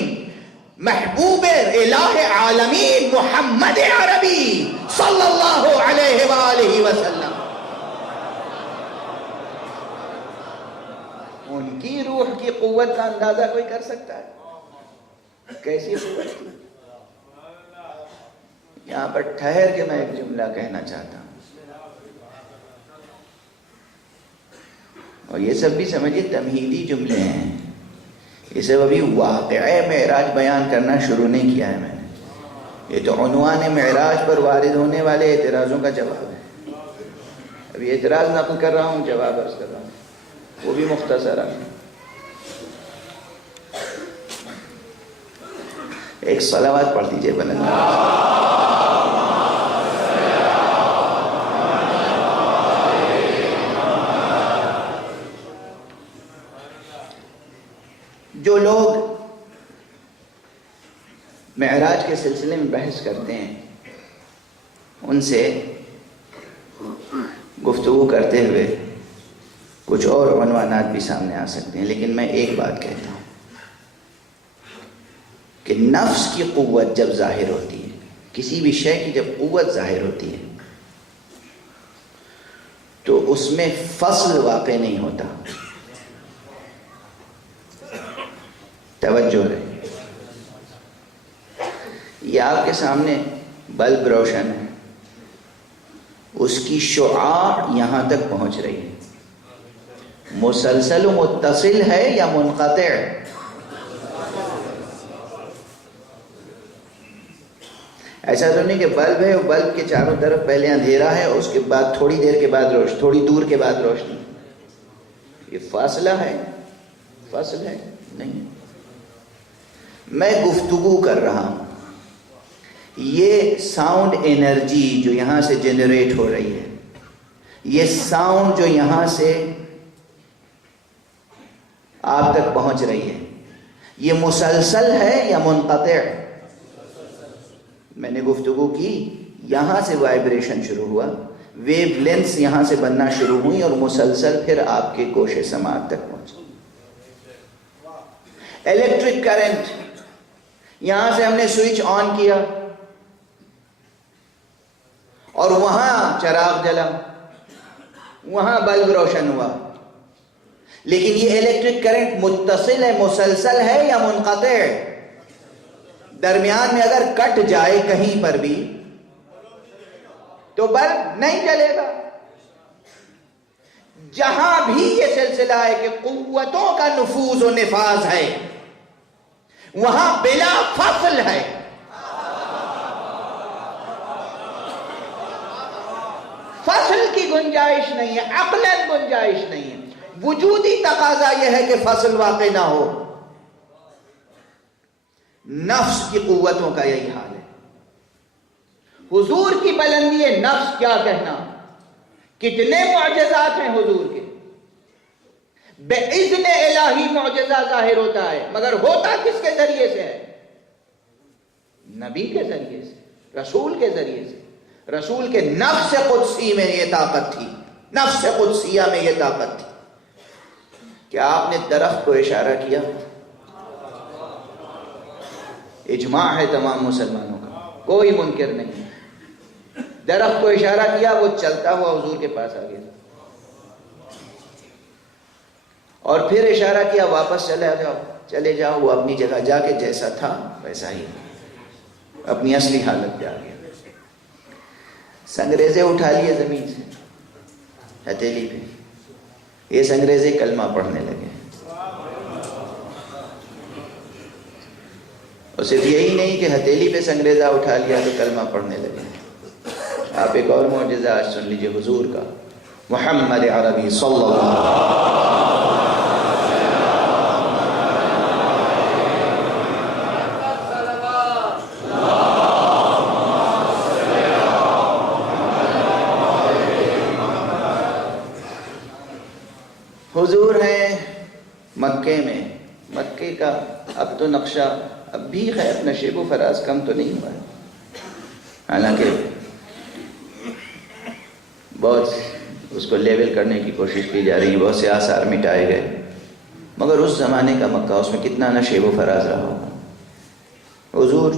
محبوب الہ عالمین محمد عربی صلی اللہ علیہ وآلہ وسلم، ان کی روح کی قوت کا اندازہ کوئی کر سکتا ہے؟ کیسی قوت تھی؟ یہاں پر ٹھہر کے میں ایک جملہ کہنا چاہتا ہوں، اور یہ سب بھی سمجھیے تمہیدی جملے ہیں. یہ سب ابھی واقعہ معراج بیان کرنا شروع نہیں کیا ہے میں نے. یہ تو عنوان معراج پر وارد ہونے والے اعتراضوں کا جواب ہے. ابھی اعتراض نقل کر رہا ہوں، جواب عرض کر رہا ہوں، وہ بھی مختصر ہے. ایک صلوات پڑھ دیجئے بلند. جو لوگ معراج کے سلسلے میں بحث کرتے ہیں ان سے گفتگو کرتے ہوئے کچھ اور عنوانات بھی سامنے آ سکتے ہیں، لیکن میں ایک بات کہتا ہوں کہ نفس کی قوت جب ظاہر ہوتی ہے، کسی بھی شے کی جب قوت ظاہر ہوتی ہے تو اس میں فصل واقع نہیں ہوتا. توجہ رہے. یہ آپ کے سامنے بلب روشن ہے، اس کی شعاع یہاں تک پہنچ رہی ہے. مسلسل و متصل ہے یا منقطع؟ ایسا تو نہیں کہ بلب ہے اور بلب کے چاروں طرف پہلے اندھیرا ہے اور اس کے بعد تھوڑی دیر کے بعد روشنی، تھوڑی دور کے بعد روشنی. یہ فاصلہ ہے، فصل ہے نہیں. میں گفتگو کر رہا ہوں، یہ ساؤنڈ انرجی جو یہاں سے جنریٹ ہو رہی ہے، یہ ساؤنڈ جو یہاں سے آپ تک پہنچ رہی ہے، یہ مسلسل ہے یا منقطع؟ میں نے گفتگو کی، یہاں سے وائبریشن شروع ہوا، ویو لینس یہاں سے بننا شروع ہوئی اور مسلسل پھر آپ کے گوش سماعت تک پہنچی. الیکٹرک کرنٹ، یہاں سے ہم نے سوئچ آن کیا اور وہاں چراغ جلا، وہاں بلب روشن ہوا، لیکن یہ الیکٹرک کرنٹ متصل ہے، مسلسل ہے یا منقطع ہے؟ درمیان میں اگر کٹ جائے کہیں پر بھی تو بلب نہیں جلے گا. جہاں بھی یہ سلسلہ ہے کہ قوتوں کا نفوذ و نفاذ ہے، وہاں بلا فصل ہے. فصل کی گنجائش نہیں ہے، عقلاً گنجائش نہیں ہے. وجودی تقاضا یہ ہے کہ فصل واقع نہ ہو. نفس کی قوتوں کا یہی حال ہے. حضور کی بلندی نفس کیا کہنا، کتنے معجزات ہیں حضور کے، بے اذن الہی معجزہ ظاہر ہوتا ہے، مگر ہوتا کس کے ذریعے سے ہے؟ نبی کے ذریعے سے، رسول کے ذریعے سے. رسول کے نفس قدسی میں یہ طاقت تھی، نفس قدسیہ میں یہ طاقت تھی. کیا آپ نے درخت کو اشارہ کیا؟ اجماع ہے تمام مسلمانوں کا، کوئی منکر نہیں۔ درخت کو اشارہ کیا، وہ چلتا ہوا حضور کے پاس آ گیا، اور پھر اشارہ کیا واپس چلے جاؤ۔ وہ اپنی جگہ جا کے جیسا تھا ویسا ہی اپنی اصلی حالت پہ آ گیا۔ سنگریزے اٹھا لیے زمین سے ہتھیلی پہ، یہ سنگریزے کلمہ پڑھنے لگے۔ اور صرف یہی نہیں کہ ہتھیلی پہ سنگریزہ اٹھا لیا تو کلمہ پڑھنے لگے۔ آپ ایک اور معجزہ آج سن لیجئے حضور کا، محمد عربی صلی اللہ علیہ حضور ہیں مکے میں۔ مکے کا اب تو نقشہ اب بھی خیر نشیب و فراز کم تو نہیں ہوا ہے، حالانکہ بہت اس کو لیول کرنے کی کوشش کی جا رہی ہے، بہت سے آثار مٹائے گئے، مگر اس زمانے کا مکہ، اس میں کتنا نشیب و فراز رہا ہوگا۔ حضور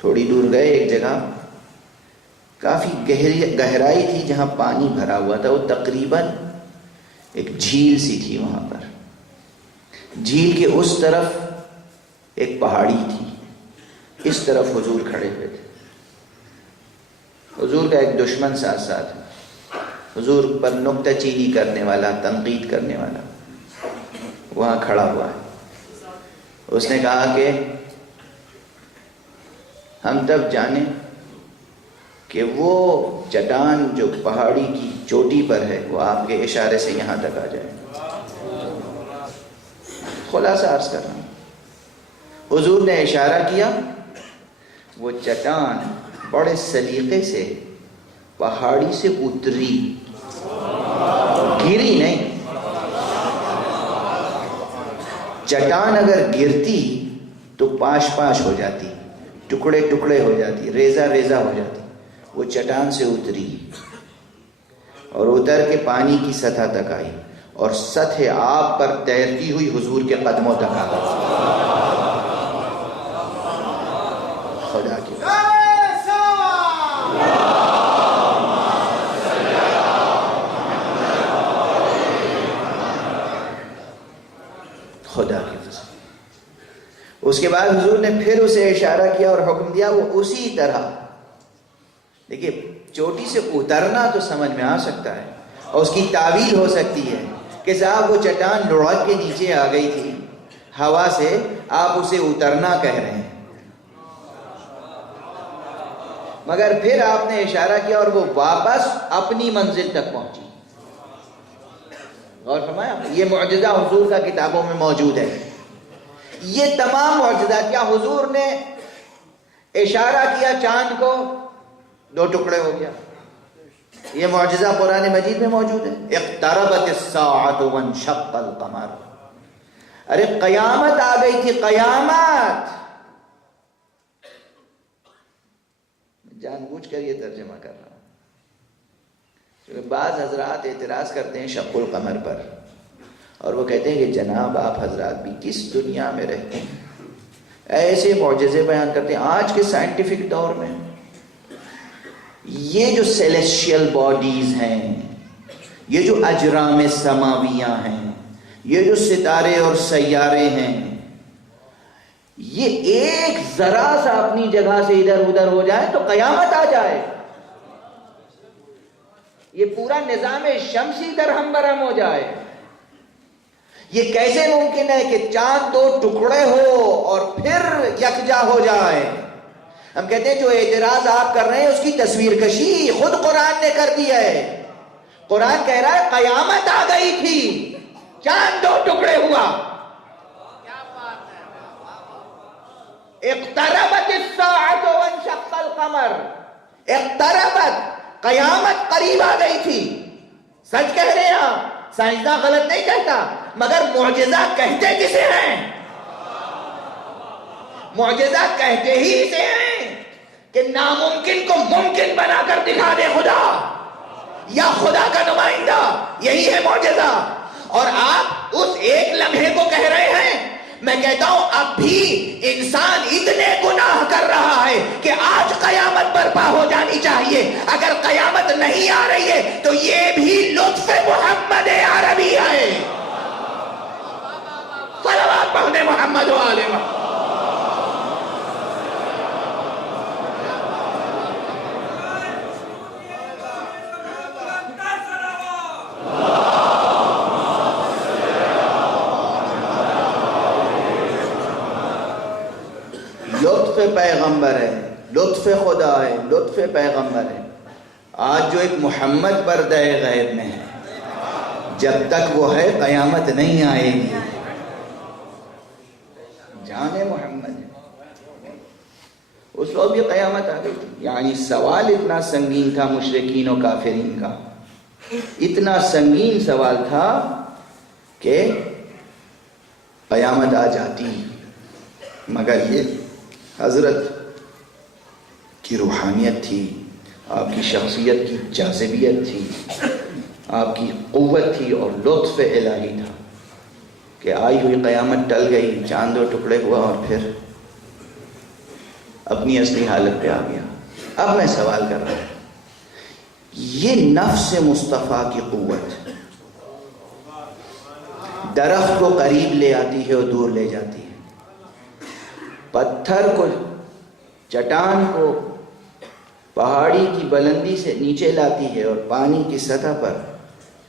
تھوڑی دور گئے، ایک جگہ کافی گہرائی تھی جہاں پانی بھرا ہوا تھا، وہ تقریباً ایک جھیل سی تھی وہاں پر۔ جھیل کے اس طرف ایک پہاڑی تھی، اس طرف حضور کھڑے ہوئے تھے۔ حضور کا ایک دشمن ساتھ ساتھ ہے، حضور پر نکتہ چینی کرنے والا، تنقید کرنے والا وہاں کھڑا ہوا ہے۔ اس نے کہا کہ ہم تب جانیں کہ وہ چٹان جو پہاڑی کی چوٹی پر ہے وہ آپ کے اشارے سے یہاں تک آ جائے۔ خلاصہ عرض کر رہا ہوں، حضور نے اشارہ کیا، وہ چٹان بڑے سلیقے سے پہاڑی سے اتری، گری نہیں۔ چٹان اگر گرتی تو پاش پاش ہو جاتی، ٹکڑے ٹکڑے ہو جاتی، ریزہ ریزہ ہو جاتی۔ وہ چٹان سے اتری اور اتر کے پانی کی سطح تک آئی، اور سطح آب پر تیرتی ہوئی حضور کے قدموں تک آ گئی۔ خدا کی خدا کی قسم۔ اس کے بعد حضور نے پھر اسے اشارہ کیا اور حکم دیا، وہ اسی طرح، دیکھیے چوٹی سے اترنا تو سمجھ میں آ سکتا ہے، اور اس کی تعویل ہو سکتی ہے کہ صاحب وہ چٹان لڑک کے نیچے آ گئی تھی ہوا سے، آپ اسے اترنا کہہ رہے ہیں، مگر پھر آپ نے اشارہ کیا اور وہ واپس اپنی منزل تک پہنچی۔ غور فرمایا، یہ معجزہ حضور کا کتابوں میں موجود ہے۔ یہ تمام معجزات، کیا حضور نے اشارہ کیا چاند کو، دو ٹکڑے ہو گیا، یہ معجزہ قرآن مجید میں موجود ہے۔ اقتربت الساعۃ وانشق القمر، ارے قیامت آ گئی تھی، قیامت۔ جان بوجھ کر یہ ترجمہ کر رہا ہوں، کیونکہ بعض حضرات اعتراض کرتے ہیں شق القمر پر، اور وہ کہتے ہیں کہ جناب آپ حضرات بھی کس دنیا میں رہتے ہیں، ایسے معجزے بیان کرتے ہیں۔ آج کے سائنٹیفک دور میں یہ جو سیلیسشل باڈیز ہیں، یہ جو اجرام سماویہ ہیں، یہ جو ستارے اور سیارے ہیں، یہ ایک ذرا سا اپنی جگہ سے ادھر ادھر ہو جائے تو قیامت آ جائے۔ یہ پورا نظام شمسی درہم برہم ہو جائے۔ یہ کیسے ممکن ہے کہ چاند دو ٹکڑے ہو اور پھر یکجا ہو جائے؟ ہم کہتے ہیں جو اعتراض آپ کر رہے ہیں اس کی تصویر کشی خود قرآن نے کر دی ہے۔ قرآن کہہ رہا ہے قیامت آ گئی تھی، چاند دو ٹکڑے ہوا۔ اقتربت الساعۃ وانشق القمر، اقتربت، قیامت قریب آ گئی تھی۔ سچ کہہ رہے ہیں آپ، سائنسداں غلط نہیں کہتا، مگر معجزہ کہتے کسے ہیں؟ معجزہ کہتے ہی اسے ہیں کہ ناممکن کو ممکن بنا کر دکھا دے خدا، یا خدا کا نمائندہ، یہی ہے معجزہ۔ اور آپ اس ایک لمحے کو کہہ رہے ہیں میں کہتا ہوں اب بھی انسان اتنے گناہ کر رہا ہے کہ آج قیامت برپا ہو جانی چاہیے. اگر قیامت نہیں آ رہی ہے تو یہ بھی لطف محمد عربی ہے. صلوات پڑھنے محمد و آل محمد. لطف پیغمبر ہے، لطف خدا ہے، لطف پیغمبر ہے. آج جو ایک محمد پردہ غیب میں ہے، جب تک وہ ہے قیامت نہیں آئے گی. جان محمد ہے. اس وقت بھی قیامت آ گئی تھی. یعنی سوال اتنا سنگین تھا مشرکین و کافرین کا، اتنا سنگین سوال تھا کہ قیامت آ جاتی. مگر یہ حضرت کی روحانیت تھی، آپ کی شخصیت کی جاذبیت تھی، آپ کی قوت تھی اور لطف الہی تھا کہ آئی ہوئی قیامت ٹل گئی، چاند دو ٹکڑے ہوا اور پھر اپنی اصلی حالت پہ آ گیا. اب میں سوال کر رہا ہوں، یہ نفس مصطفیٰ کی قوت درخت کو قریب لے آتی ہے اور دور لے جاتی ہے، پتھر کو، چٹان کو پہاڑی کی بلندی سے نیچے لاتی ہے اور پانی کی سطح پر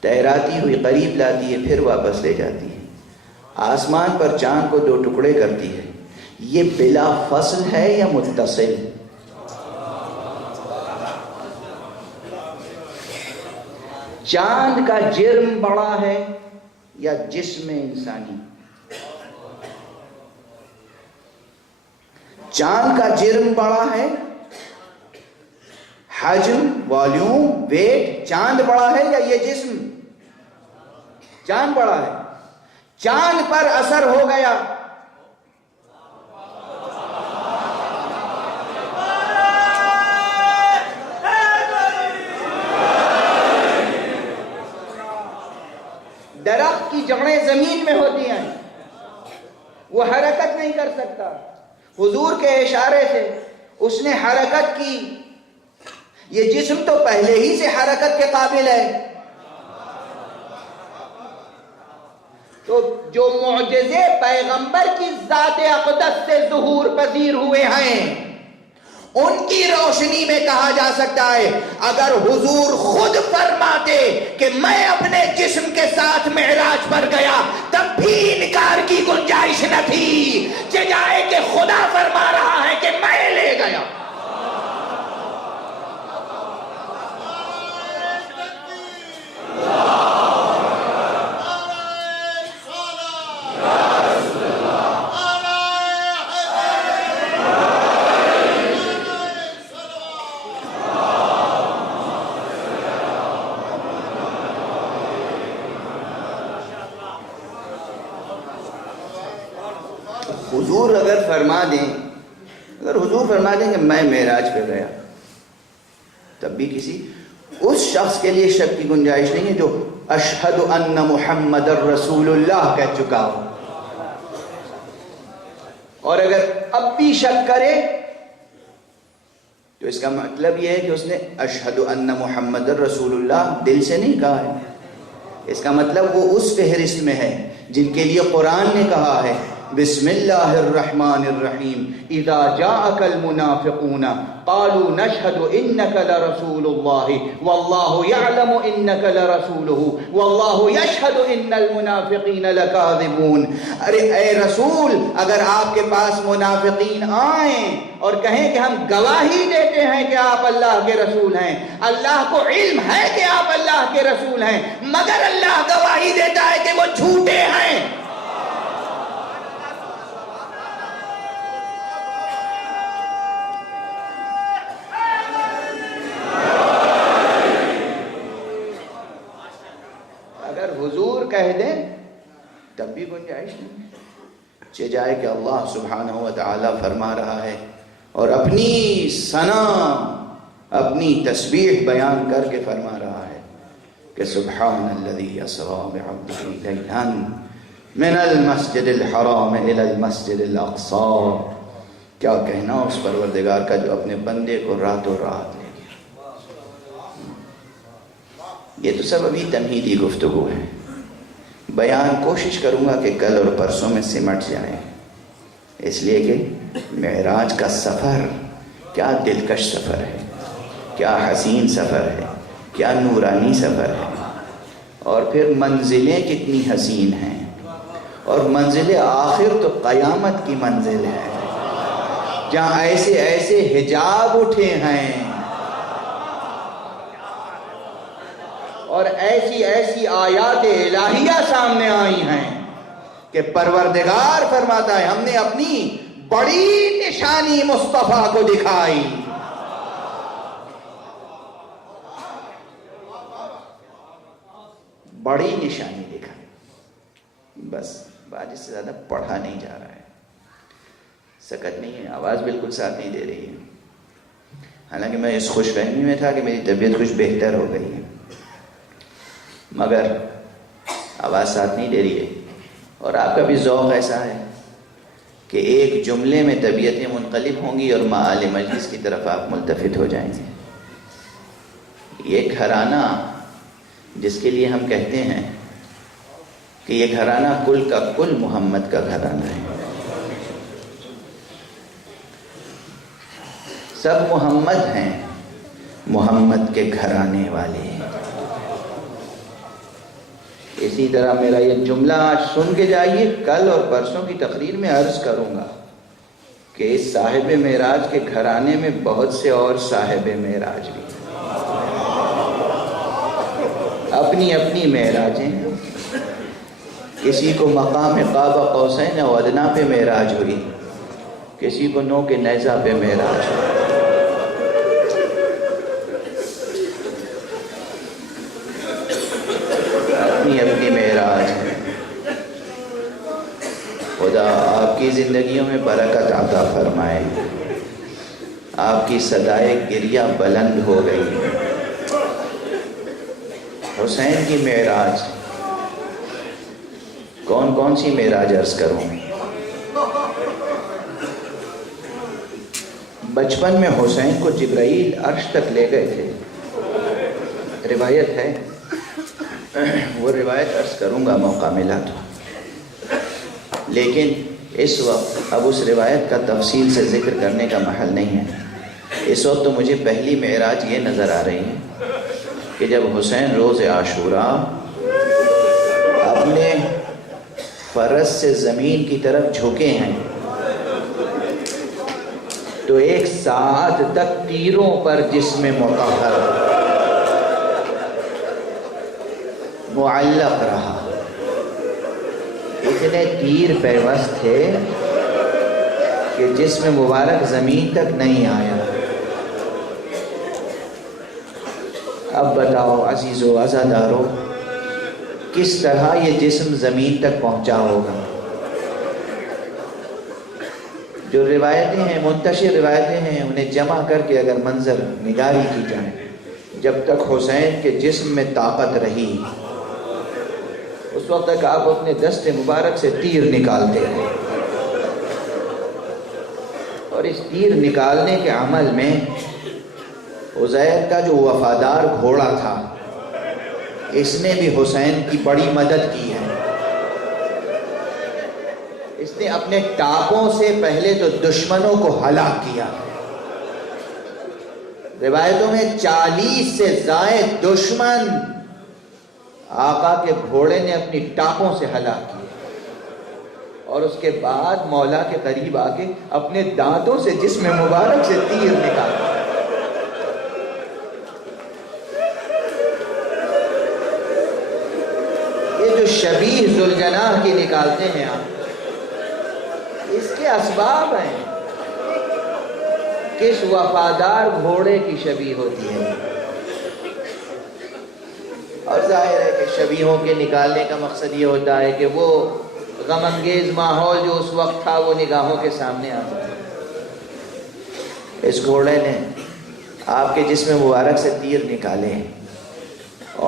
تیراتی ہوئی قریب لاتی ہے، پھر واپس لے جاتی ہے. آسمان پر چاند کو دو ٹکڑے کرتی ہے. یہ بلا فصل ہے یا متصل؟ چاند کا جرم بڑا ہے یا جسم انسانی؟ چاند کا جرم بڑا ہے، حجم، والیوم، ویٹ، چاند بڑا ہے یا یہ جسم؟ چاند بڑا ہے. چاند پر اثر ہو گیا، درخت کی جڑیں زمین میں ہوتی ہیں، وہ حرکت نہیں کر سکتا. حضور کے اشارے سے اس نے حرکت کی. یہ جسم تو پہلے ہی سے حرکت کے قابل ہے. تو جو معجزے پیغمبر کی ذات اقدس سے ظہور پذیر ہوئے ہیں، ان کی روشنی میں کہا جا سکتا ہے اگر حضور خود فرماتے کہ میں اپنے جسم کے ساتھ معراج پر گیا، تب بھی انکار کی گنجائش نہ تھی، جائے کہ خدا فرما رہا ہے کہ میں لے گیا. حضور اگر فرما دیں، اگر حضور فرما دیں کہ میں معراج پہ گیا، تب بھی کسی اس شخص کے لیے شک کی گنجائش نہیں ہے جو اشہد ان محمد الرسول اللہ کہہ چکا ہو. اور اگر اب بھی شک کرے تو اس کا مطلب یہ ہے کہ اس نے اشہد ان محمد الرسول اللہ دل سے نہیں کہا ہے. اس کا مطلب وہ اس فہرست میں ہے جن کے لیے قرآن نے کہا ہے بسم اللہ الرحمن الرحیم اذا جاءک المنافقون قالوا نشهد انك لرسول الله والله يعلم انك لرسوله والله يشهد ان المنافقین لكاذبون. ارے اے رسول، اگر آپ کے پاس منافقین آئیں اور کہیں کہ ہم گواہی دیتے ہیں کہ آپ اللہ کے رسول ہیں، اللہ کو علم ہے کہ آپ اللہ کے رسول ہیں، مگر اللہ گواہی دیتا ہے کہ وہ جھوٹے ہیں. کہہ دیں تب بھی گنجائش نہیں. چہ جائے کہ اللہ سبحانہ و تعالی فرما رہا ہے اور اپنی ثنا، اپنی تسبیح بیان کر کے فرما رہا ہے کہ سبحان الذی اسری بعبدہ لیلا من المسجد الحرام الى المسجد الاقصى. کیا کہنا اس پروردگار کا جو اپنے بندے کو راتوں رات لے گیا. یہ تو سب ابھی تمہیدی گفتگو ہے. بیان کوشش کروں گا کہ کل اور پرسوں میں سمٹ جائیں، اس لیے کہ معراج کا سفر کیا دلکش سفر ہے، کیا حسین سفر ہے، کیا نورانی سفر ہے. اور پھر منزلیں کتنی حسین ہیں، اور منزل آخر تو قیامت کی منزل ہے جہاں ایسے ایسے حجاب اٹھے ہیں اور ایسی ایسی آیات الہیہ سامنے آئی ہیں کہ پروردگار فرماتا ہے ہم نے اپنی بڑی نشانی مصطفیٰ کو دکھائی. بڑی نشانی دکھائی. بس بات اس سے زیادہ پڑھا نہیں جا رہا ہے. سکت نہیں ہے، آواز بالکل ساتھ نہیں دے رہی ہے. حالانکہ میں اس خوش فہمی میں تھا کہ میری طبیعت کچھ بہتر ہو گئی ہے، مگر آواز ساتھ نہیں دے رہی ہے. اور آپ کا بھی ذوق ایسا ہے کہ ایک جملے میں طبیعتیں منقلب ہوں گی اور مآل مجلس کی طرف آپ ملتفت ہو جائیں گے. یہ گھرانہ جس کے لیے ہم کہتے ہیں کہ یہ گھرانہ کل کا کل محمد کا گھرانہ ہے. سب محمد ہیں، محمد کے گھرانے والے ہیں. اسی طرح میرا یہ جملہ آج سن کے جائیے، کل اور پرسوں کی تقریر میں عرض کروں گا کہ اس صاحب معراج کے گھرانے میں بہت سے اور صاحب معراج بھی اپنی اپنی معراجیں. کسی کو مقام قاب قوسین و ادنیٰ پہ معراج ہوئی، کسی کو نو کے نیزہ پہ معراج ہوئی. اپنی اپنی معراج ہے. خدا آپ کی زندگیوں میں برکت عطا فرمائے. آپ کی صدائے گریہ بلند ہو گئی. حسین کی معراج، کون کون سی معراج عرض کروں؟ بچپن میں حسین کو جبرائیل عرش تک لے گئے تھے، روایت ہے. وہ روایت عرض کروں گا موقع ملا تو، لیکن اس وقت اب اس روایت کا تفصیل سے ذکر کرنے کا محل نہیں ہے. اس وقت تو مجھے پہلی معراج یہ نظر آ رہی ہے کہ جب حسین روز عاشوراء اپنے فرس سے زمین کی طرف جھکے ہیں تو ایک ساعت تک تیروں پر جسم مطہر معلق رہا. اتنے تیر پیوست تھے کہ جسم مبارک زمین تک نہیں آیا. اب بتاؤ عزیزو عزادارو، کس طرح یہ جسم زمین تک پہنچا ہوگا؟ جو روایتیں ہیں، منتشر روایتیں ہیں، انہیں جمع کر کے اگر منظر نگاری کی جائے، جب تک حسین کے جسم میں طاقت رہی اس وقت تک آپ اپنے دست مبارک سے تیر نکالتے رہے. اور اس تیر نکالنے کے عمل میں عزیر کا جو وفادار گھوڑا تھا، اس نے بھی حسین کی بڑی مدد کی ہے. اس نے اپنے ٹاپوں سے پہلے تو دشمنوں کو ہلاک کیا. روایتوں میں 40 سے زائد دشمن آقا کے گھوڑے نے اپنی ٹاپوں سے ہلاک کیے، اور اس کے بعد مولا کے قریب آ کے اپنے دانتوں سے جسم مبارک سے تیر نکالا. یہ جو شبیہ ذوالجناح کی نکالتے ہیں آپ، اس کے اسباب ہیں. کس وفادار گھوڑے کی شبیہ ہوتی ہے؟ اور ظاہر ہے کہ شبیہوں کے نکالنے کا مقصد یہ ہوتا ہے کہ وہ غم انگیز ماحول جو اس وقت تھا وہ نگاہوں کے سامنے آتا ہے. اس گھوڑے نے آپ کے جسم مبارک سے تیر نکالے.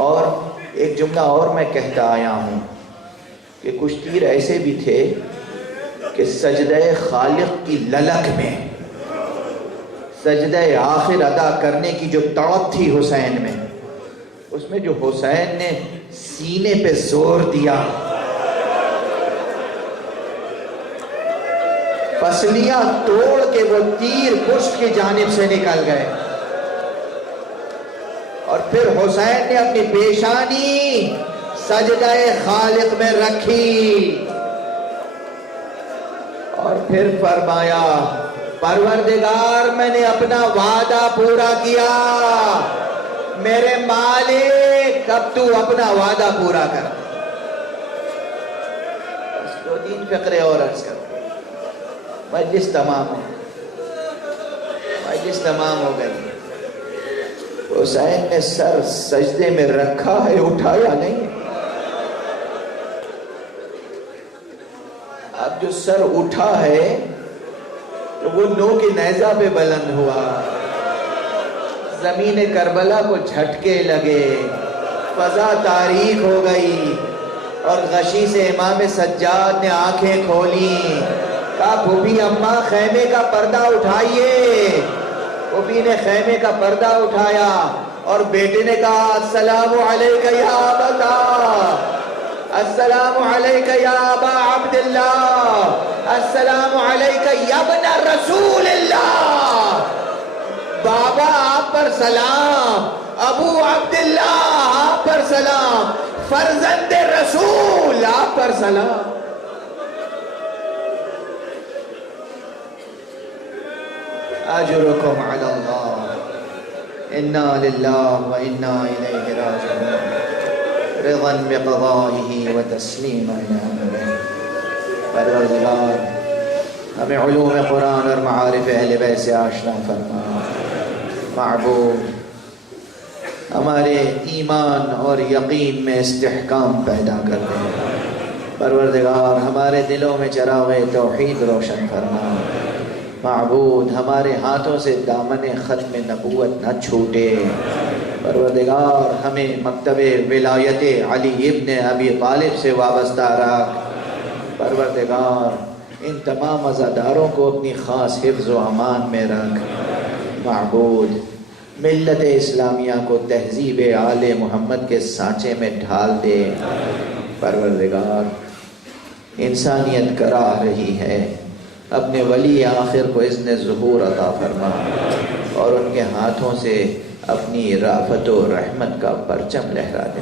اور ایک جملہ اور میں کہتا آیا ہوں کہ کچھ تیر ایسے بھی تھے کہ سجدہ خالق کی للک میں، سجدہ آخر ادا کرنے کی جو تڑپ تھی حسین میں، اس میں جو حسین نے سینے پہ زور دیا، پسلیاں توڑ کے وہ تیر پشت کی جانب سے نکل گئے، اور پھر حسین نے اپنی پیشانی سجدہ خالق میں رکھی اور پھر فرمایا پروردگار میں نے اپنا وعدہ پورا کیا، میرے مالک اب تو اپنا وعدہ پورا کر۔ بس 2-3 فقرے اور عرض کر، مجلس تمام ہو گئی۔ حسین نے سر سجدے میں رکھا ہے، اٹھایا نہیں۔ اب جو سر اٹھا ہے تو وہ نو کے نیزہ پہ بلند ہوا، زمین کربلا کو جھٹکے لگے، فضا تاریک ہو گئی، اور غشی سے امام سجاد نے آنکھیں کھولی، کہا پھوپھی اماں خیمے کا پردہ اٹھائیے۔ پھوپھی نے خیمے کا پردہ اٹھایا اور بیٹے نے کہا السلام علیکہ یا ابتا، السلام علیکہ یا ابا عبداللہ، السلام علیکہ یا ابن رسول اللہ۔ بابا آپ پر سلام، ابو عبداللہ آپ پر سلام، فرزند رسول آپ پر سلام۔ اجرکم علی اللہ، انا للہ و انا الیہ راجعون، رضا بقضائہ و تسلیما الی امرہ۔ پروردگار ہمیں علوم قرآن اور معارف اہل بیت سے آشنا فرما۔ معبود ہمارے ایمان اور یقین میں استحکام پیدا کر دے۔ پروردگار ہمارے دلوں میں چراغ توحید روشن فرما۔ معبود ہمارے ہاتھوں سے دامن ختم نبوت نہ چھوٹے۔ پروردگار ہمیں مکتب ولایت علی ابن ابی طالب سے وابستہ رکھ۔ پروردگار ان تمام عزاداروں کو اپنی خاص حفظ و امان میں رکھ۔ معبود ملت اسلامیہ کو تہذیب آل محمد کے سانچے میں ڈھال دے۔ پروردگار انسانیت کراہ رہی ہے، اپنے ولی آخر کو اذن ظہور عطا فرما اور ان کے ہاتھوں سے اپنی رافت و رحمت کا پرچم لہرا دے۔